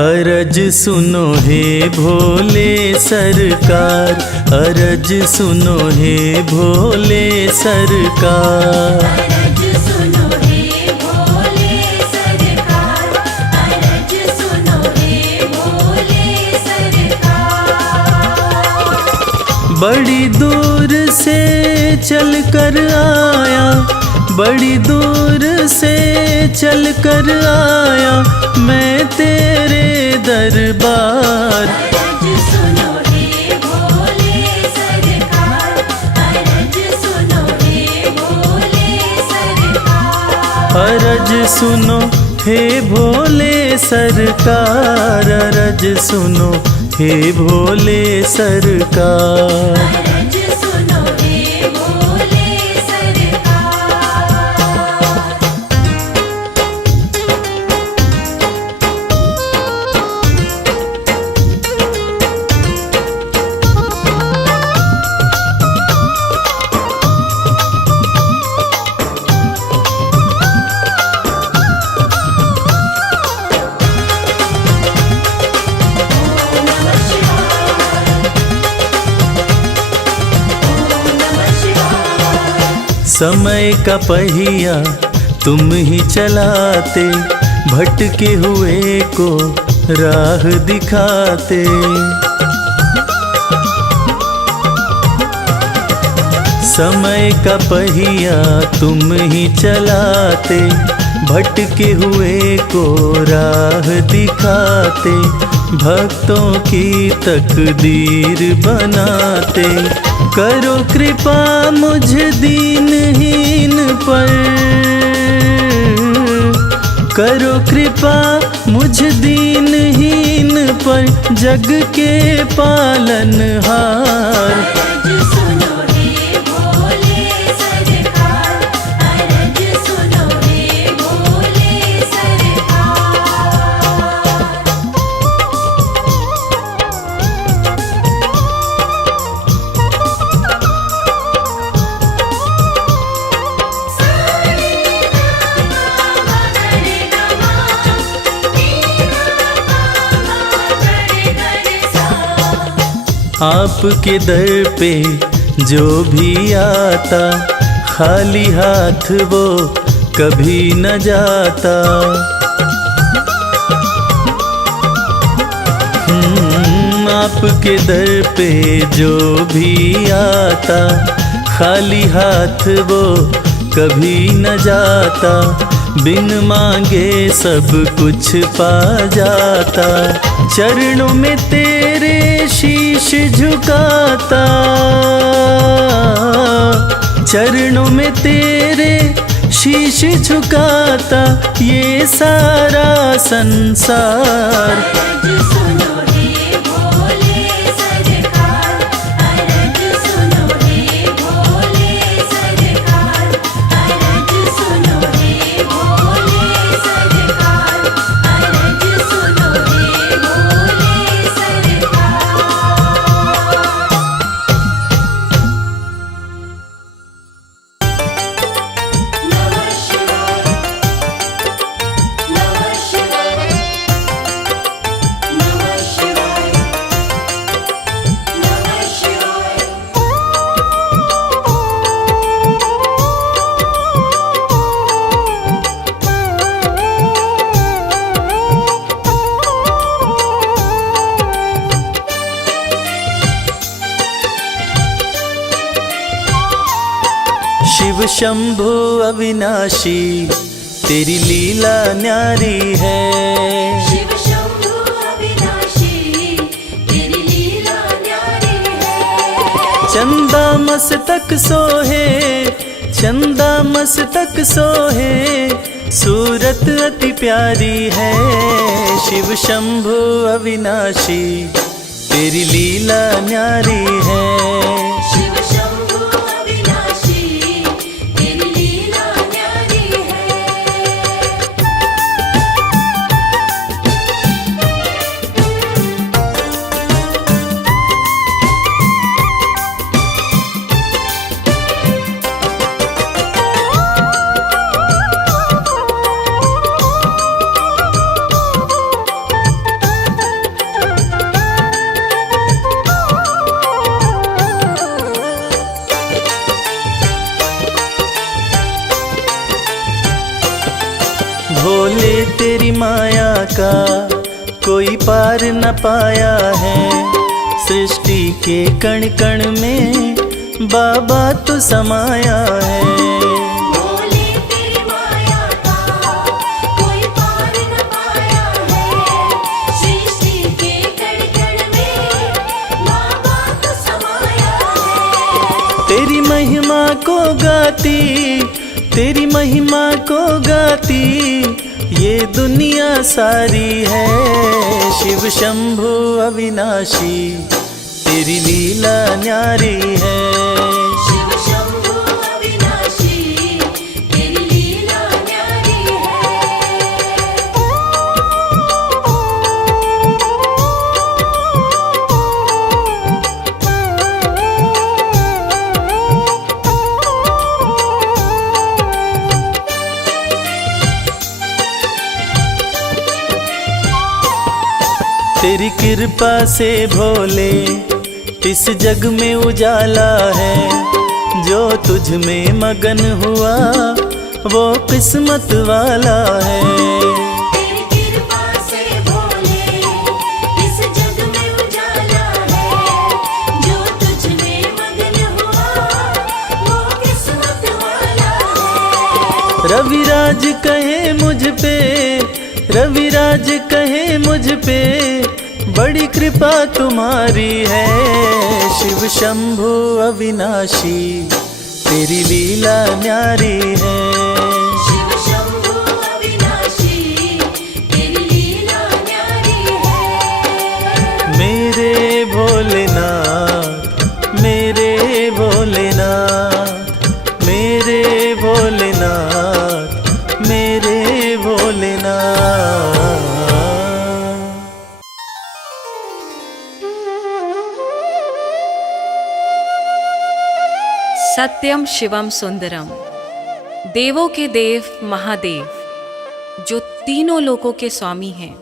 अरज सुनो हे भोले सरकार, अरज सुनो हे भोले सरकार। अरज सुनो हे भोले सरकार, अरज सुनो हे भोले सरकार। बड़ी दूर से चल कर आया, बड़ी दूर से चल कर आया मैं तेरे दरबार। अरज सुनो हे अरज सुनो हे भोले सरकार, अरज सुनो हे भोले सरकार। अरज सुनो हे भोले सरकार। समय का पहिया तुम ही चलाते, भटके हुए को राह दिखाते। समय का पहिया तुम ही चलाते, भटके हुए को राह दिखाते। भक्तों की तकदीर बनाते, करो कृपा मुझ दीनहीन पर, करो कृपा मुझ दीनहीन पर, जग के पालनहार। अरज सुनो हे भोले सरकार, अरज सुनो हे भोले सरकार। आपके दर पे जो भी आता, खाली हाथ वो कभी न जाता। आपके दर पे जो भी आता, खाली हाथ वो कभी न जाता। बिन मांगे सब कुछ पा जाता, चरणों में तेरे शीश झुकाता, चरणों में तेरे शीश झुकाता ये सारा संसार। अरज सुनो हे भोले सरकार, अरज सुनो हे भोले सरकार, अरज सुनो हे भोले सरकार, अरज सुनो हे भोले सरकार। नमः शिवाय, नमः शिवाय, नमः शिवाय, नमः शिवाय। शिव शंभु अविनाशी तेरी लीला न्यारी है। शिव शंभु अविनाशी तेरी लीला न्यारी है। चंदा मस्तक सोहे, चंदा मस्तक सोहे, सूरत अति प्यारी है। शिव शंभु अविनाशी तेरी लीला न्यारी है। शिव शंभु अविनाशी तेरी लीला न्यारी है। भोले तेरी माया का कोई पार न पाया है। सृष्टि के कण कण में बाबा तो समाया है। भोले तेरी माया का कोई पार न पाया है। सृष्टि के कण कण में बाबा तो समाया है। तेरी महिमा को गाती, तेरी महिमा को गाती ये दुनिया सारी है। शिव शंभु अविनाशी तेरी लीला न्यारी है। शिव शंभु अविनाशी तेरी लीला न्यारी तेरी कृपा से भोले इस जग में उजाला है। जो तुझ में मगन हुआ वो किस्मत वाला है। तेरी कृपा से भोले इस जग में उजाला है। जो तुझ में मगन हुआ वो किस्मत वाला है। रविराज कहे मुझ पे, रविराज कहे मुझ पे बड़ी कृपा तुम्हारी है। शिव शंभु अविनाशी तेरी लीला न्यारी है। शिव शंभु अविनाशी तेरी लीला न्यारी है। मेरे भोलेनाथ, मेरे भोलेनाथ, मेरे भोलेनाथ, मेरे भोलेनाथ। सत्यम शिवम सुंदरम, देवों के देव महादेव, जो तीनों लोकों के स्वामी हैं,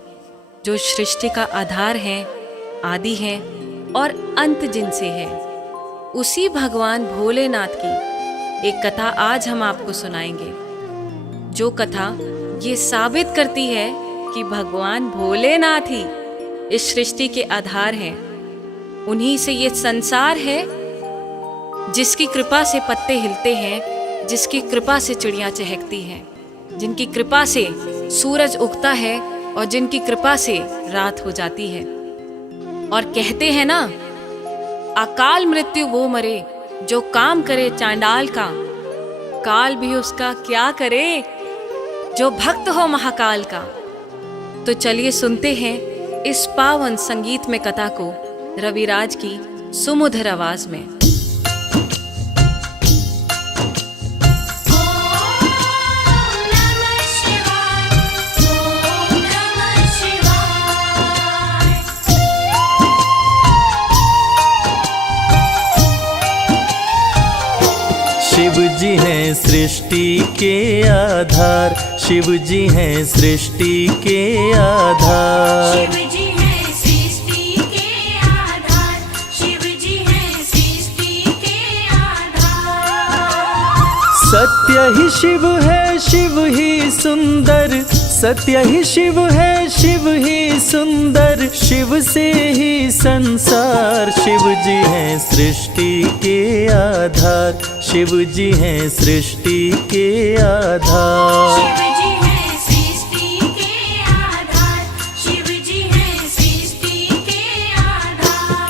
जो सृष्टि का आधार हैं, आदि हैं और अंत जिनसे है, उसी भगवान भोलेनाथ की एक कथा आज हम आपको सुनाएंगे। जो कथा ये साबित करती है कि भगवान भोलेनाथ ही इस सृष्टि के आधार हैं। उन्हीं से ये संसार है, जिसकी कृपा से पत्ते हिलते हैं, जिसकी कृपा से चिड़ियाँ चहकती हैं, जिनकी कृपा से सूरज उगता है और जिनकी कृपा से रात हो जाती है। और कहते हैं ना, अकाल मृत्यु वो मरे जो काम करे चांडाल का, काल भी उसका क्या करे जो भक्त हो महाकाल का। तो चलिए सुनते हैं इस पावन संगीत में कथा को रविराज की सुमधुर आवाज में। शिव जी हैं सृष्टि के आधार, शिव जी हैं सृष्टि के आधार। शिव जी हैं सृष्टि के आधार, शिव जी हैं सृष्टि के आधार। सत्य ही शिव है, शिव ही सुंदर, सत्य ही शिव है, शिव ही सुंदर, शिव से ही संसार। शिव जी हैं सृष्टि के आधार, शिव जी हैं सृष्टि के आधार। शिव जी हैं सृष्टि के आधार, शिव जी हैं सृष्टि के आधार।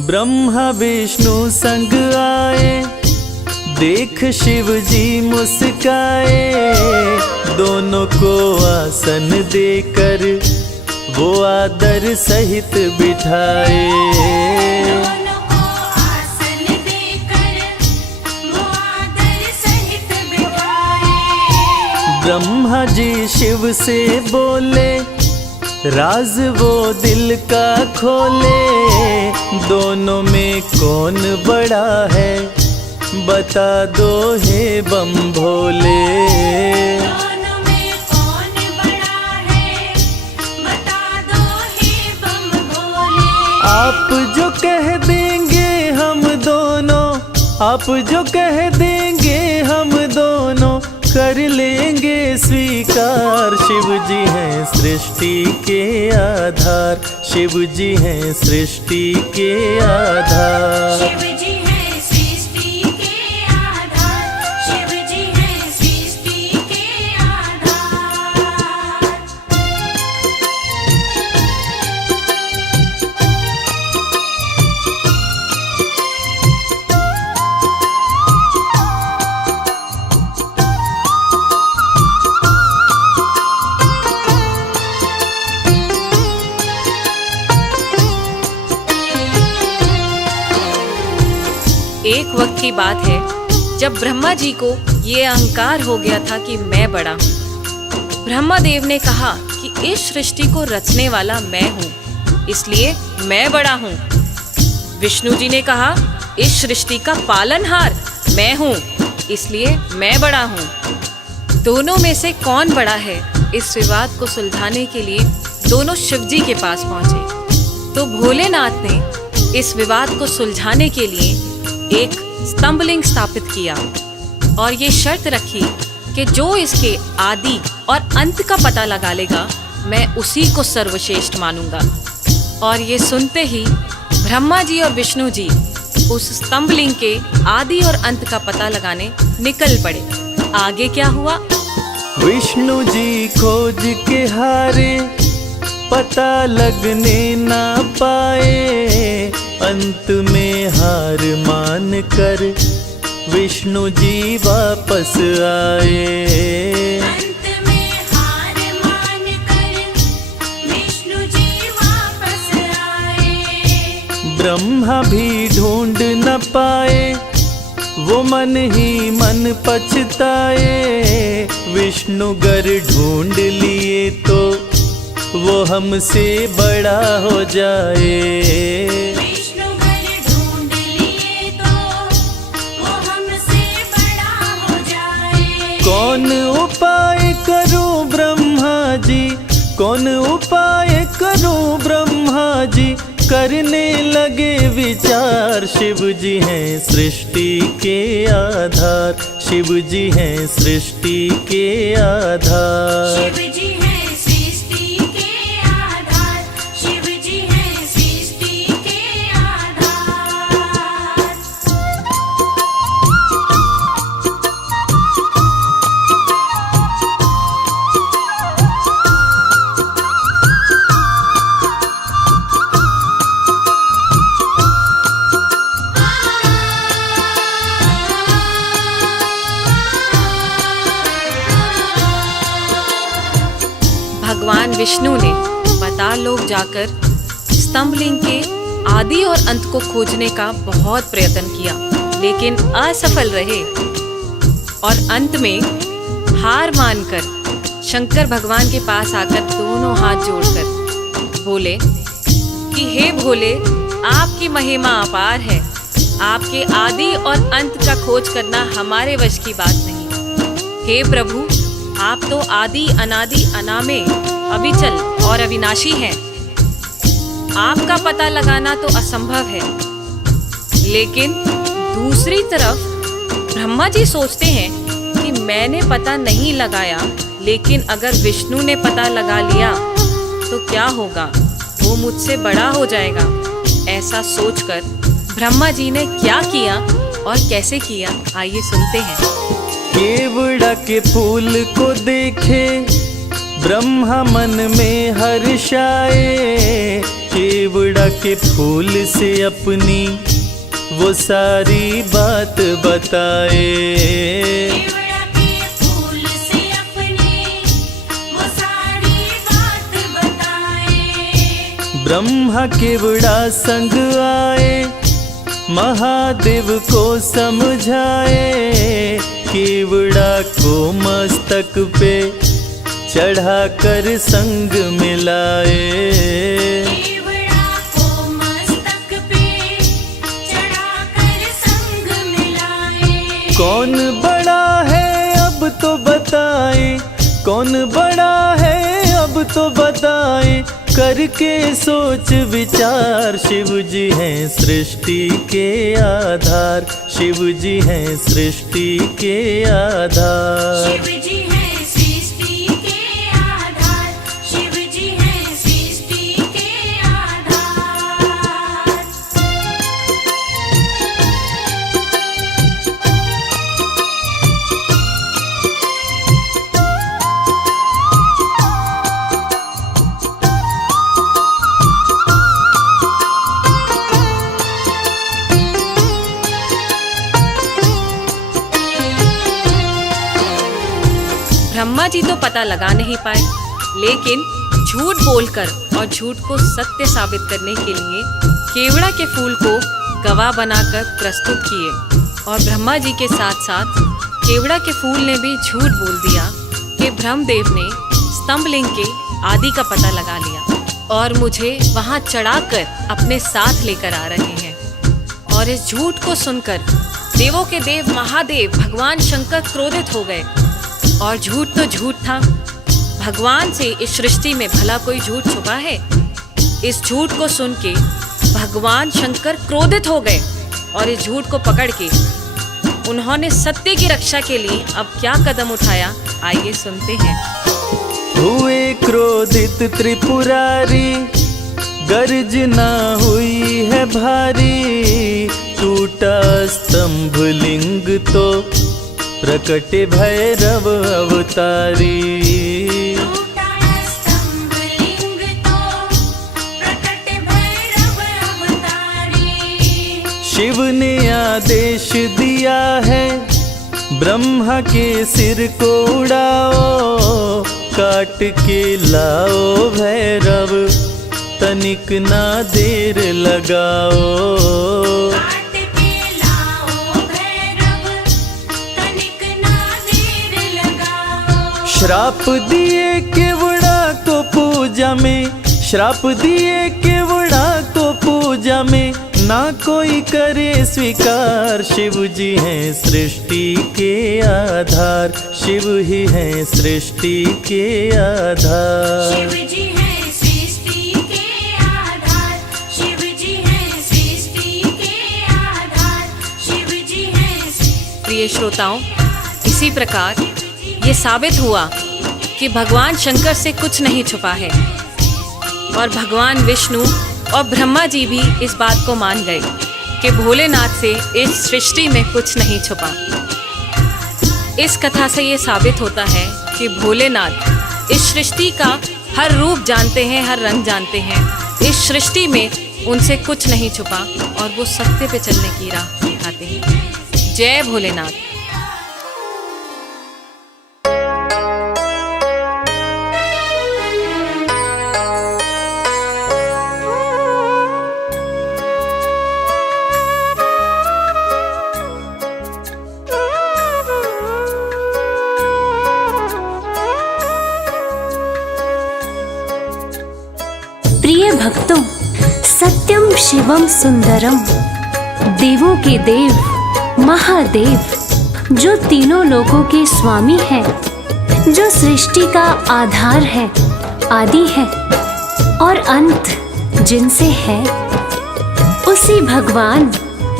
ब्रह्मा विष्णु संग आए, देख शिव जी मुस्काए। दोनों को आसन देकर वो आदर सहित बिठाए। दोनों को आसन देकर वो आदर सहित बिठाए। ब्रह्मा जी शिव से बोले, राज वो दिल का खोले। दोनों में कौन बड़ा है, बता दो हे बम भोले। दोनों में कौन बड़ा है, बता दो हे बम भोले। आप जो कह देंगे हम दोनों, आप जो कह देंगे हम दोनों, कर लेंगे स्वीकार। शिव जी हैं सृष्टि के आधार, शिव जी हैं सृष्टि के आधार। शिव जी हैं सृष्टि के आधार, शिव जी हैं सृष्टि के आधार। एक वक्त की बात है जब ब्रह्मा जी को ये अहंकार हो गया था कि मैं बड़ा हूँ। ब्रह्मा देव ने कहा कि इस सृष्टि को रचने वाला मैं हूँ, इसलिए मैं बड़ा हूँ। विष्णु जी ने कहा इस सृष्टि का पालनहार मैं हूँ, इसलिए मैं बड़ा हूँ। दोनों में से कौन बड़ा है, इस विवाद को सुलझाने के लिए दोनों शिव जी के पास पहुंचे। तो भोलेनाथ ने इस विवाद को सुलझाने के लिए एक स्तंभलिंग स्थापित किया और ये शर्त रखी कि जो इसके आदि और अंत का पता लगा लेगा, मैं उसी को सर्वश्रेष्ठ मानूंगा। और ये सुनते ही ब्रह्मा जी और विष्णु जी उस स्तंभलिंग के आदि और अंत का पता लगाने निकल पड़े। आगे क्या हुआ? विष्णु जी खोज के हारे, पता लगने ना पाए। अंत में हार मान कर विष्णु जी वापस आए। अंत में हार मान कर विष्णु जी वापस आए। ब्रह्मा भी ढूंढ न पाए, वो मन ही मन पछताए। विष्णु गर ढूंढ लिए तो वो हमसे बड़ा हो जाए। विष्णु घर ढूंढ लिए तो वो हमसे बड़ा हो जाए। कौन उपाय करूं ब्रह्मा जी, कौन उपाय करूं ब्रह्मा जी, करने लगे विचार। शिव जी हैं सृष्टि के आधार, शिव जी हैं सृष्टि के आधार। शिव जी हैं सृष्टि के आधार, शिव जी हैं सृष्टि के आधार। भगवान विष्णु ने पाताल लोक जाकर स्तंभलिंग के आदि और अंत को खोजने का बहुत प्रयत्न किया, लेकिन असफल रहे। और अंत में हार मानकर शंकर भगवान के पास आकर दोनों हाथ जोड़कर बोले कि हे भोले, आपकी महिमा अपार है, आपके आदि और अंत का खोज करना हमारे वश की बात नहीं। हे प्रभु, आप तो आदि अनादि अनामे, अविचल और अविनाशी हैं। आपका पता लगाना तो असंभव है। लेकिन दूसरी तरफ ब्रह्मा जी सोचते हैं कि मैंने पता नहीं लगाया, लेकिन अगर विष्णु ने पता लगा लिया तो क्या होगा, वो मुझसे बड़ा हो जाएगा। ऐसा सोचकर ब्रह्मा जी ने क्या किया और कैसे किया, आइए सुनते हैं। केवड़ा के फूल को देखे ब्रह्मा मन में हर्षाए। केवड़ा के फूल से अपनी वो सारी बात बताए। केवड़ा के फूल से अपनी वो सारी बात बताए। ब्रह्मा केवड़ा संग आए, महादेव को समझाए। केवड़ा को मस्तक पे चढ़ाकर संग मिलाए। केवड़ा को मस्तक पे चढ़ाकर संग मिलाए। कौन बड़ा है अब तो बताए, कौन बड़ा है अब तो बताए। करके सोच विचार, शिव जी हैं सृष्टि के आधार, शिव जी हैं सृष्टि के आधार। शिव जी हैं सृष्टि के आधार, शिव जी हैं सृष्टि के आधार। ब्रह्मा जी तो पता लगा नहीं पाए, लेकिन झूठ बोलकर और झूठ को सत्य साबित करने के लिए केवड़ा के फूल को गवाह बनाकर प्रस्तुत किए। और ब्रह्मा जी के साथ साथ केवड़ा के फूल ने भी झूठ बोल दिया कि ब्रह्मदेव ने स्तंभलिंग के आदि का पता लगा लिया और मुझे वहां चढ़ाकर अपने साथ लेकर आ रहे हैं। और इस झूठ को सुनकर देवों के देव महादेव भगवान शंकर क्रोधित हो गए। और झूठ तो झूठ था, भगवान से इस सृष्टि में भला कोई झूठ छुपा है? इस झूठ को सुन के भगवान शंकर क्रोधित हो गए और इस झूठ को पकड़ के उन्होंने सत्य की रक्षा के लिए अब क्या कदम उठाया, आइए सुनते हैं। हुए क्रोधित त्रिपुरारी, गर्जना हुई है भारी, टूटा स्तंभ लिंग तो प्रकट भैरव अवतारी। टूटा स्तंभ लिंग तो प्रकट भैरव अवतारी। शिव ने आदेश दिया है ब्रह्मा के सिर को उड़ाओ, काट के लाओ भैरव तनिक ना देर लगाओ। काट के लाओ भैरव तनिक ना देर लगाओ। श्राप दिए केवड़ा को पूजा में, श्राप दिए केवड़ा को पूजा में, ना कोई करे स्वीकार। शिव जी हैं सृष्टि के आधार, शिव ही हैं सृष्टि के आधार। शिव जी हैं सृष्टि के आधार, शिव जी हैं सृष्टि के आधार, शिव जी हैं। प्रिय श्रोताओं, इसी प्रकार ये साबित हुआ कि भगवान शंकर से कुछ नहीं छुपा है और भगवान विष्णु और ब्रह्मा जी भी इस बात को मान गए कि भोलेनाथ से इस सृष्टि में कुछ नहीं छुपा। इस कथा से ये साबित होता है कि भोलेनाथ इस सृष्टि का हर रूप जानते हैं, हर रंग जानते हैं। इस सृष्टि में उनसे कुछ नहीं छुपा और वो सत्य पे चलने की राह दिखाते हैं। जय भोलेनाथ। प्रिय भक्तों, सत्यम शिवम सुंदरम, देवों के देव महादेव जो तीनों लोकों के स्वामी हैं, जो सृष्टि का आधार है, आदि है और अंत जिनसे है, उसी भगवान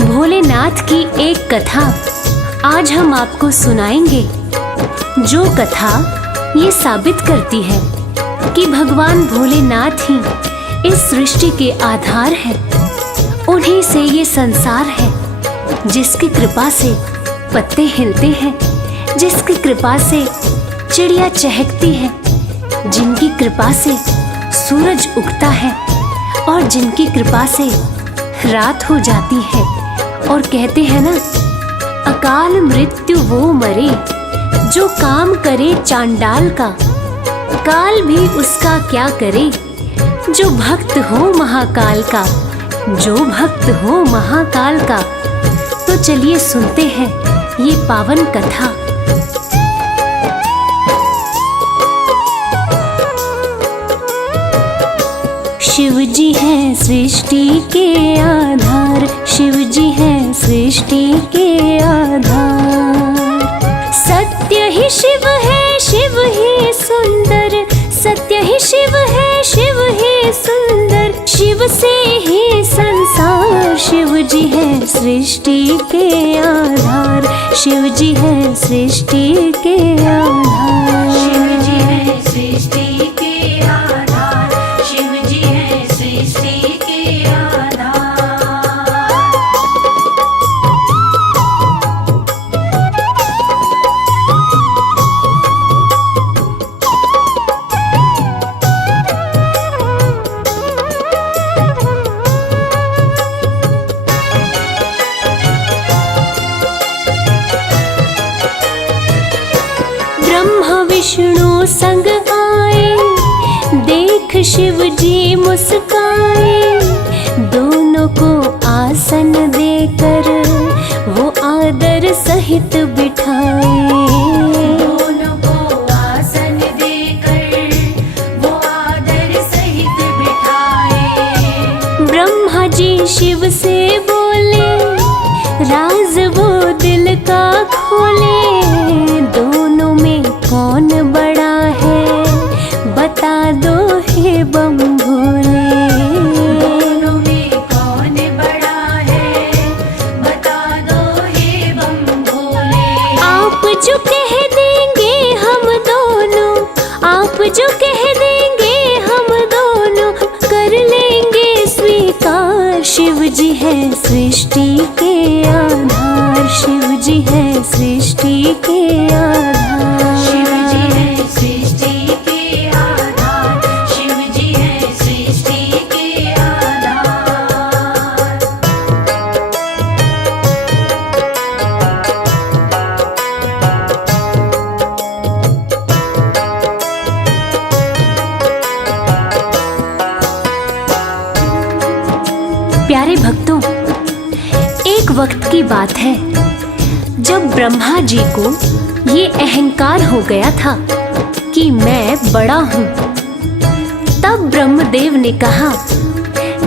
भोलेनाथ की एक कथा आज हम आपको सुनाएंगे। जो कथा ये साबित करती है कि भगवान भोलेनाथ ही इस सृष्टि के आधार है। उन्हीं से ये संसार है, जिसकी कृपा से पत्ते हिलते हैं, जिसकी कृपा से चिड़िया चहकती है, जिनकी कृपा से सूरज उगता है और जिनकी कृपा से रात हो जाती है। और कहते हैं ना, अकाल मृत्यु वो मरे जो काम करे चांडाल का, काल भी उसका क्या करे जो भक्त हो महाकाल का, जो भक्त हो महाकाल का। तो चलिए सुनते हैं ये पावन कथा। शिव जी हैं सृष्टि के आधार, शिव जी हैं सृष्टि के आधार। सत्य ही शिव है, शिव ही सुंदर, सत्य ही शिव है, शिव ही सुंदर। शिव से ही संसार, शिव जी है सृष्टि के आधार, शिव जी है सृष्टि के आधार। शिव जी हैं सृष्टि के आधार, शिव जी हैं सृष्टि के आधार। विष्णु संग आए, देख शिव जी मुस्काए। दोनों को आसन देकर वो आदर सहित बिठाए। दोनों को आसन देकर वो आदर सहित बिठाए। ब्रह्मा जी शिव से बोले, राज वो दिल का खोले। दोनों में कौन बड़ा है, बता दो हे बम भोले। दोनों में कौन बड़ा है, बता दो हे बम भोले। आप जो कह देंगे हम दोनों, आप जो कह देंगे हम दोनों, कर लेंगे स्वीकार। शिव जी है सृष्टि के आधार, शिव जी है सृष्टि के आधार। शिव जी है सृष्टि के आधार, शिव जी है सृष्टि के आधार। प्यारे भक्तों, एक वक्त की बात है जब ब्रह्मा जी को ये अहंकार हो गया था कि मैं बड़ा हूँ। तब ब्रह्मदेव ने कहा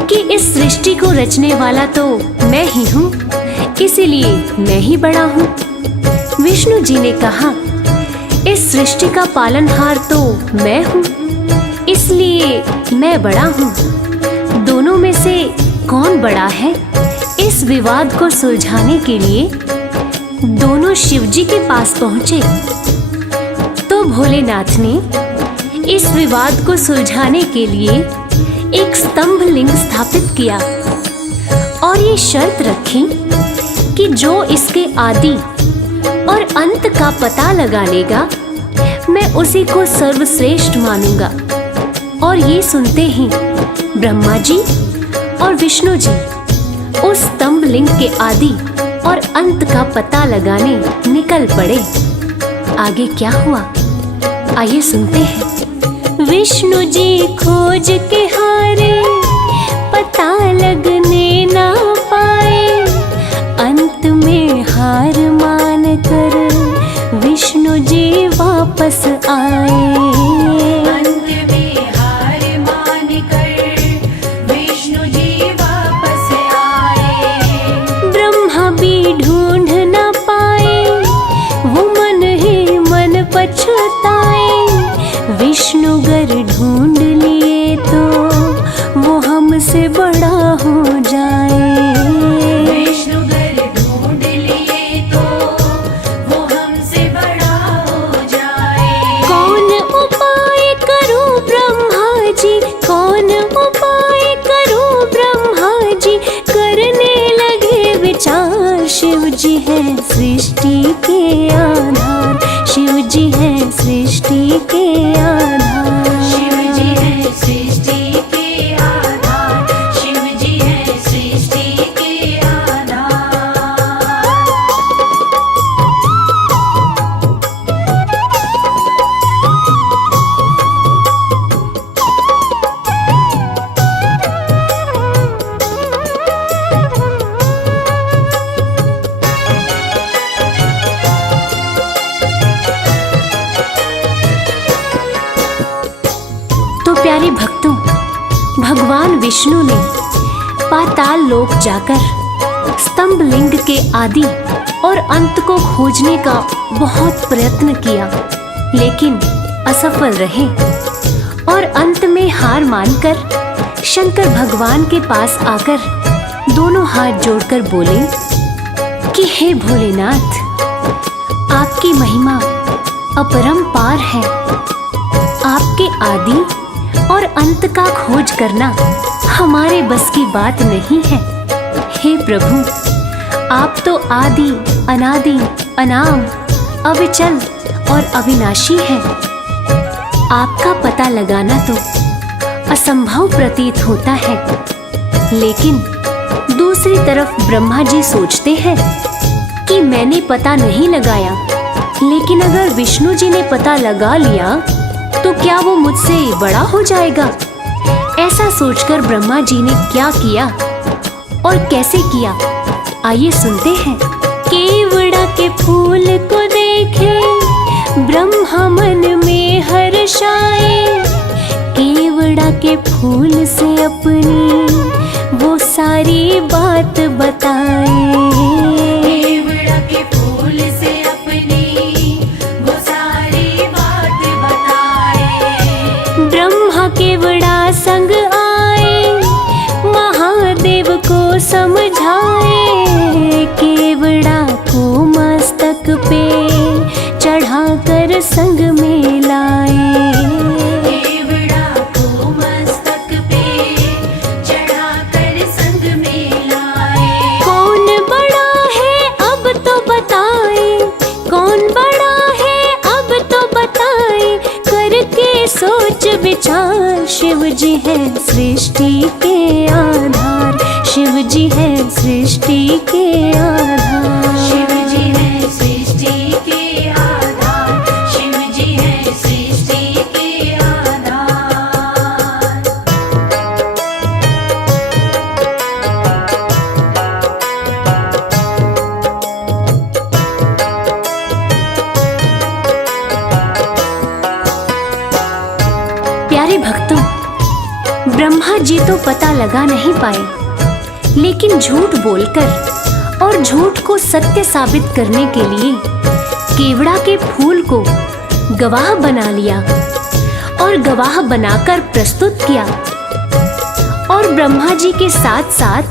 कि इस सृष्टि को रचने वाला तो मैं ही हूँ, इसीलिए मैं ही बड़ा हूँ। विष्णु जी ने कहा, इस सृष्टि का पालनहार तो मैं हूँ, इसलिए मैं बड़ा हूँ। दोनों में से कौन बड़ा है, इस विवाद को सुलझाने के लिए दोनों शिव जी के पास पहुंचे। तो भोलेनाथ ने इस विवाद को सुलझाने के लिए एक स्तंभ लिंग स्थापित किया और ये शर्त रखी कि जो इसके आदि और अंत का पता लगा लेगा, मैं उसी को सर्वश्रेष्ठ मानूंगा। और ये सुनते ही ब्रह्मा जी और विष्णु जी उस स्तंभ लिंग के आदि और अंत का पता लगाने निकल पड़े। आगे क्या हुआ, आइए सुनते हैं। विष्णु जी खोज के हारे, पता लगने ना पाए। अंत में हार मान कर विष्णु जी वापस आए। अंत में हार मान कर विष्णु जी वापस आए। ब्रह्मा भी ढूंढ न पाए, वो मन ही मन पछताए। विष्णु गर ढूंढ लिए तो वो हमसे बड़ा हो जाए। विष्णु गर ढूंढ लिए तो वो हमसे बड़ा हो जाए। कौन उपाय करूं ब्रह्मा जी, कौन उपाय करूं ब्रह्मा जी, करने लगे विचार। शिव जी है सृष्टि के आधार, शिव जी है सृष्टि के आधार। शिव जी है सृष्टि के आधार, शिव जी है सृष्टि के आधार। तो प्यारे भक्तों, भगवान विष्णु ने पाताल लोक जाकर स्तंभ लिंग के आदि और अंत को खोजने का बहुत प्रयत्न किया, लेकिन असफल रहे। और अंत में हार मानकर शंकर भगवान के पास आकर दोनों हाथ जोड़कर बोले कि हे भोलेनाथ, आपकी महिमा अपरंपार है। आपके आदि और अंत का खोज करना हमारे बस की बात नहीं है। हे प्रभु, आप तो आदि अनादि अनाम अविचल और अविनाशी हैं। आपका पता लगाना तो असंभव प्रतीत होता है, लेकिन दूसरी तरफ ब्रह्मा जी सोचते हैं कि मैंने पता नहीं लगाया, लेकिन अगर विष्णु जी ने पता लगा लिया तो क्या वो मुझसे बड़ा हो जाएगा? ऐसा सोचकर ब्रह्मा जी ने क्या किया और कैसे किया, आइए सुनते हैं। केवड़ा के फूल को देखे ब्रह्मा मन में हर्षाए, केवड़ा के फूल से अपनी वो सारी बात बताए। केवड़ा के फूल से अपनी वो सारी बात बताए। ब्रह्मा केवड़ा संग आए, महादेव को समझाए, केवड़ा को मस्तक पे चढ़ाकर संग में लाए। केवड़ा को मस्तक पे चढ़ाकर संग में लाए। कौन बड़ा है अब तो बताए, कौन बड़ा है अब तो बताए, करके सोच विचार। शिव जी है सृष्टि के आधार, शिव जी है सृष्टि के आधार। शिव जी है सृष्टि के आधार, शिव जी है सृष्टि के आधार। प्यारे भक्तों, ब्रह्मा जी तो पता लगा नहीं पाए, लेकिन झूठ बोलकर और झूठ को सत्य साबित करने के लिए केवड़ा के फूल को गवाह बना लिया और गवाह बनाकर प्रस्तुत किया। और ब्रह्मा जी के साथ साथ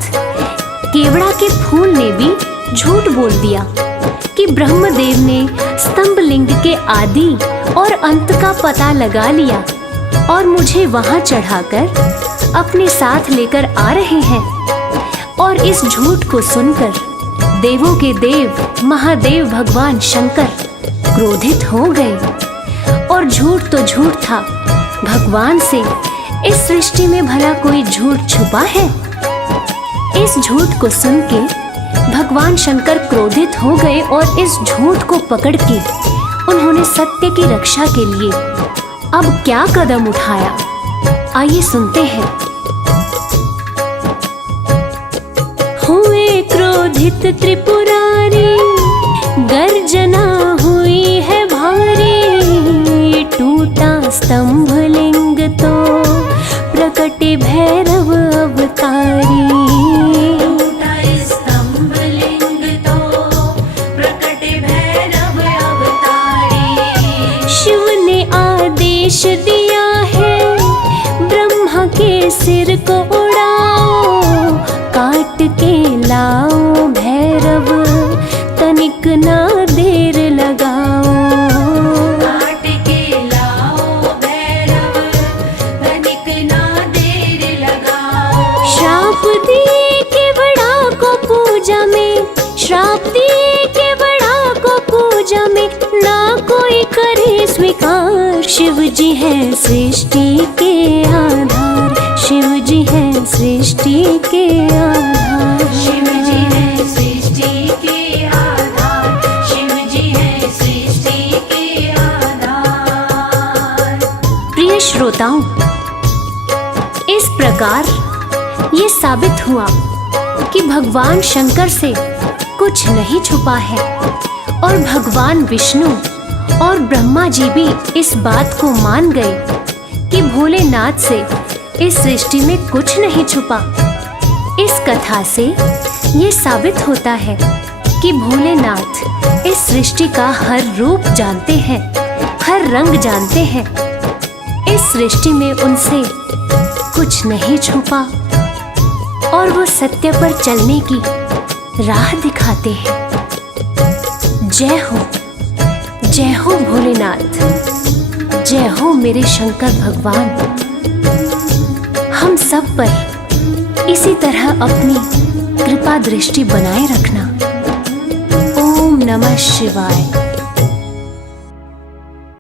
केवड़ा के फूल ने भी झूठ बोल दिया कि ब्रह्मदेव ने स्तंभ लिंग के आदि और अंत का पता लगा लिया और मुझे वहां चढ़ाकर अपने साथ लेकर आ रहे हैं। और इस झूठ को सुनकर देवों के देव महादेव भगवान शंकर क्रोधित हो गए। और झूठ तो झूठ था, भगवान से इस सृष्टि में भला कोई झूठ छुपा है? इस झूठ को सुन के भगवान शंकर क्रोधित हो गए और इस झूठ को पकड़ के उन्होंने सत्य की रक्षा के लिए अब क्या कदम उठाया, आइए सुनते हैं। हुए क्रोधित त्रिपुरारी, गर्जना हुई है भारी, टूटा स्तंभ लिंग तो प्रकटे भैरव अवतारी। टूटा स्तंभ लिंग तो प्रकटे भैरव अवतारी। शिव ने आदेश दिया है ब्रह्मा के सिर को उड़ाओ, काट के लाओ भैरव तनिक ना देर लगाओ। काट के लाओ भैरव तनिक ना देर लगाओ। श्राप दिए केवड़ा को पूजा में, श्राप दिए केवड़ा को पूजा में, ना कोई करे स्वीकार। शिव जी है सृष्टि के आधार, शिव जी है सृष्टि के आधार। शिव जी है सृष्टि के आधार, शिव जी है सृष्टि के आधार। प्रिय श्रोताओं, इस प्रकार ये साबित हुआ कि भगवान शंकर से कुछ नहीं छुपा है और भगवान विष्णु और ब्रह्मा जी भी इस बात को मान गए कि भोलेनाथ से इस सृष्टि में कुछ नहीं छुपा। इस कथा से ये साबित होता है कि भोलेनाथ इस सृष्टि का हर रूप जानते हैं, हर रंग जानते हैं। इस सृष्टि में उनसे कुछ नहीं छुपा और वो सत्य पर चलने की राह दिखाते हैं। जय हो भोलेनाथ, जय हो मेरे शंकर भगवान। हम सब पर इसी तरह अपनी कृपा दृष्टि बनाए रखना। ओम नमः शिवाय।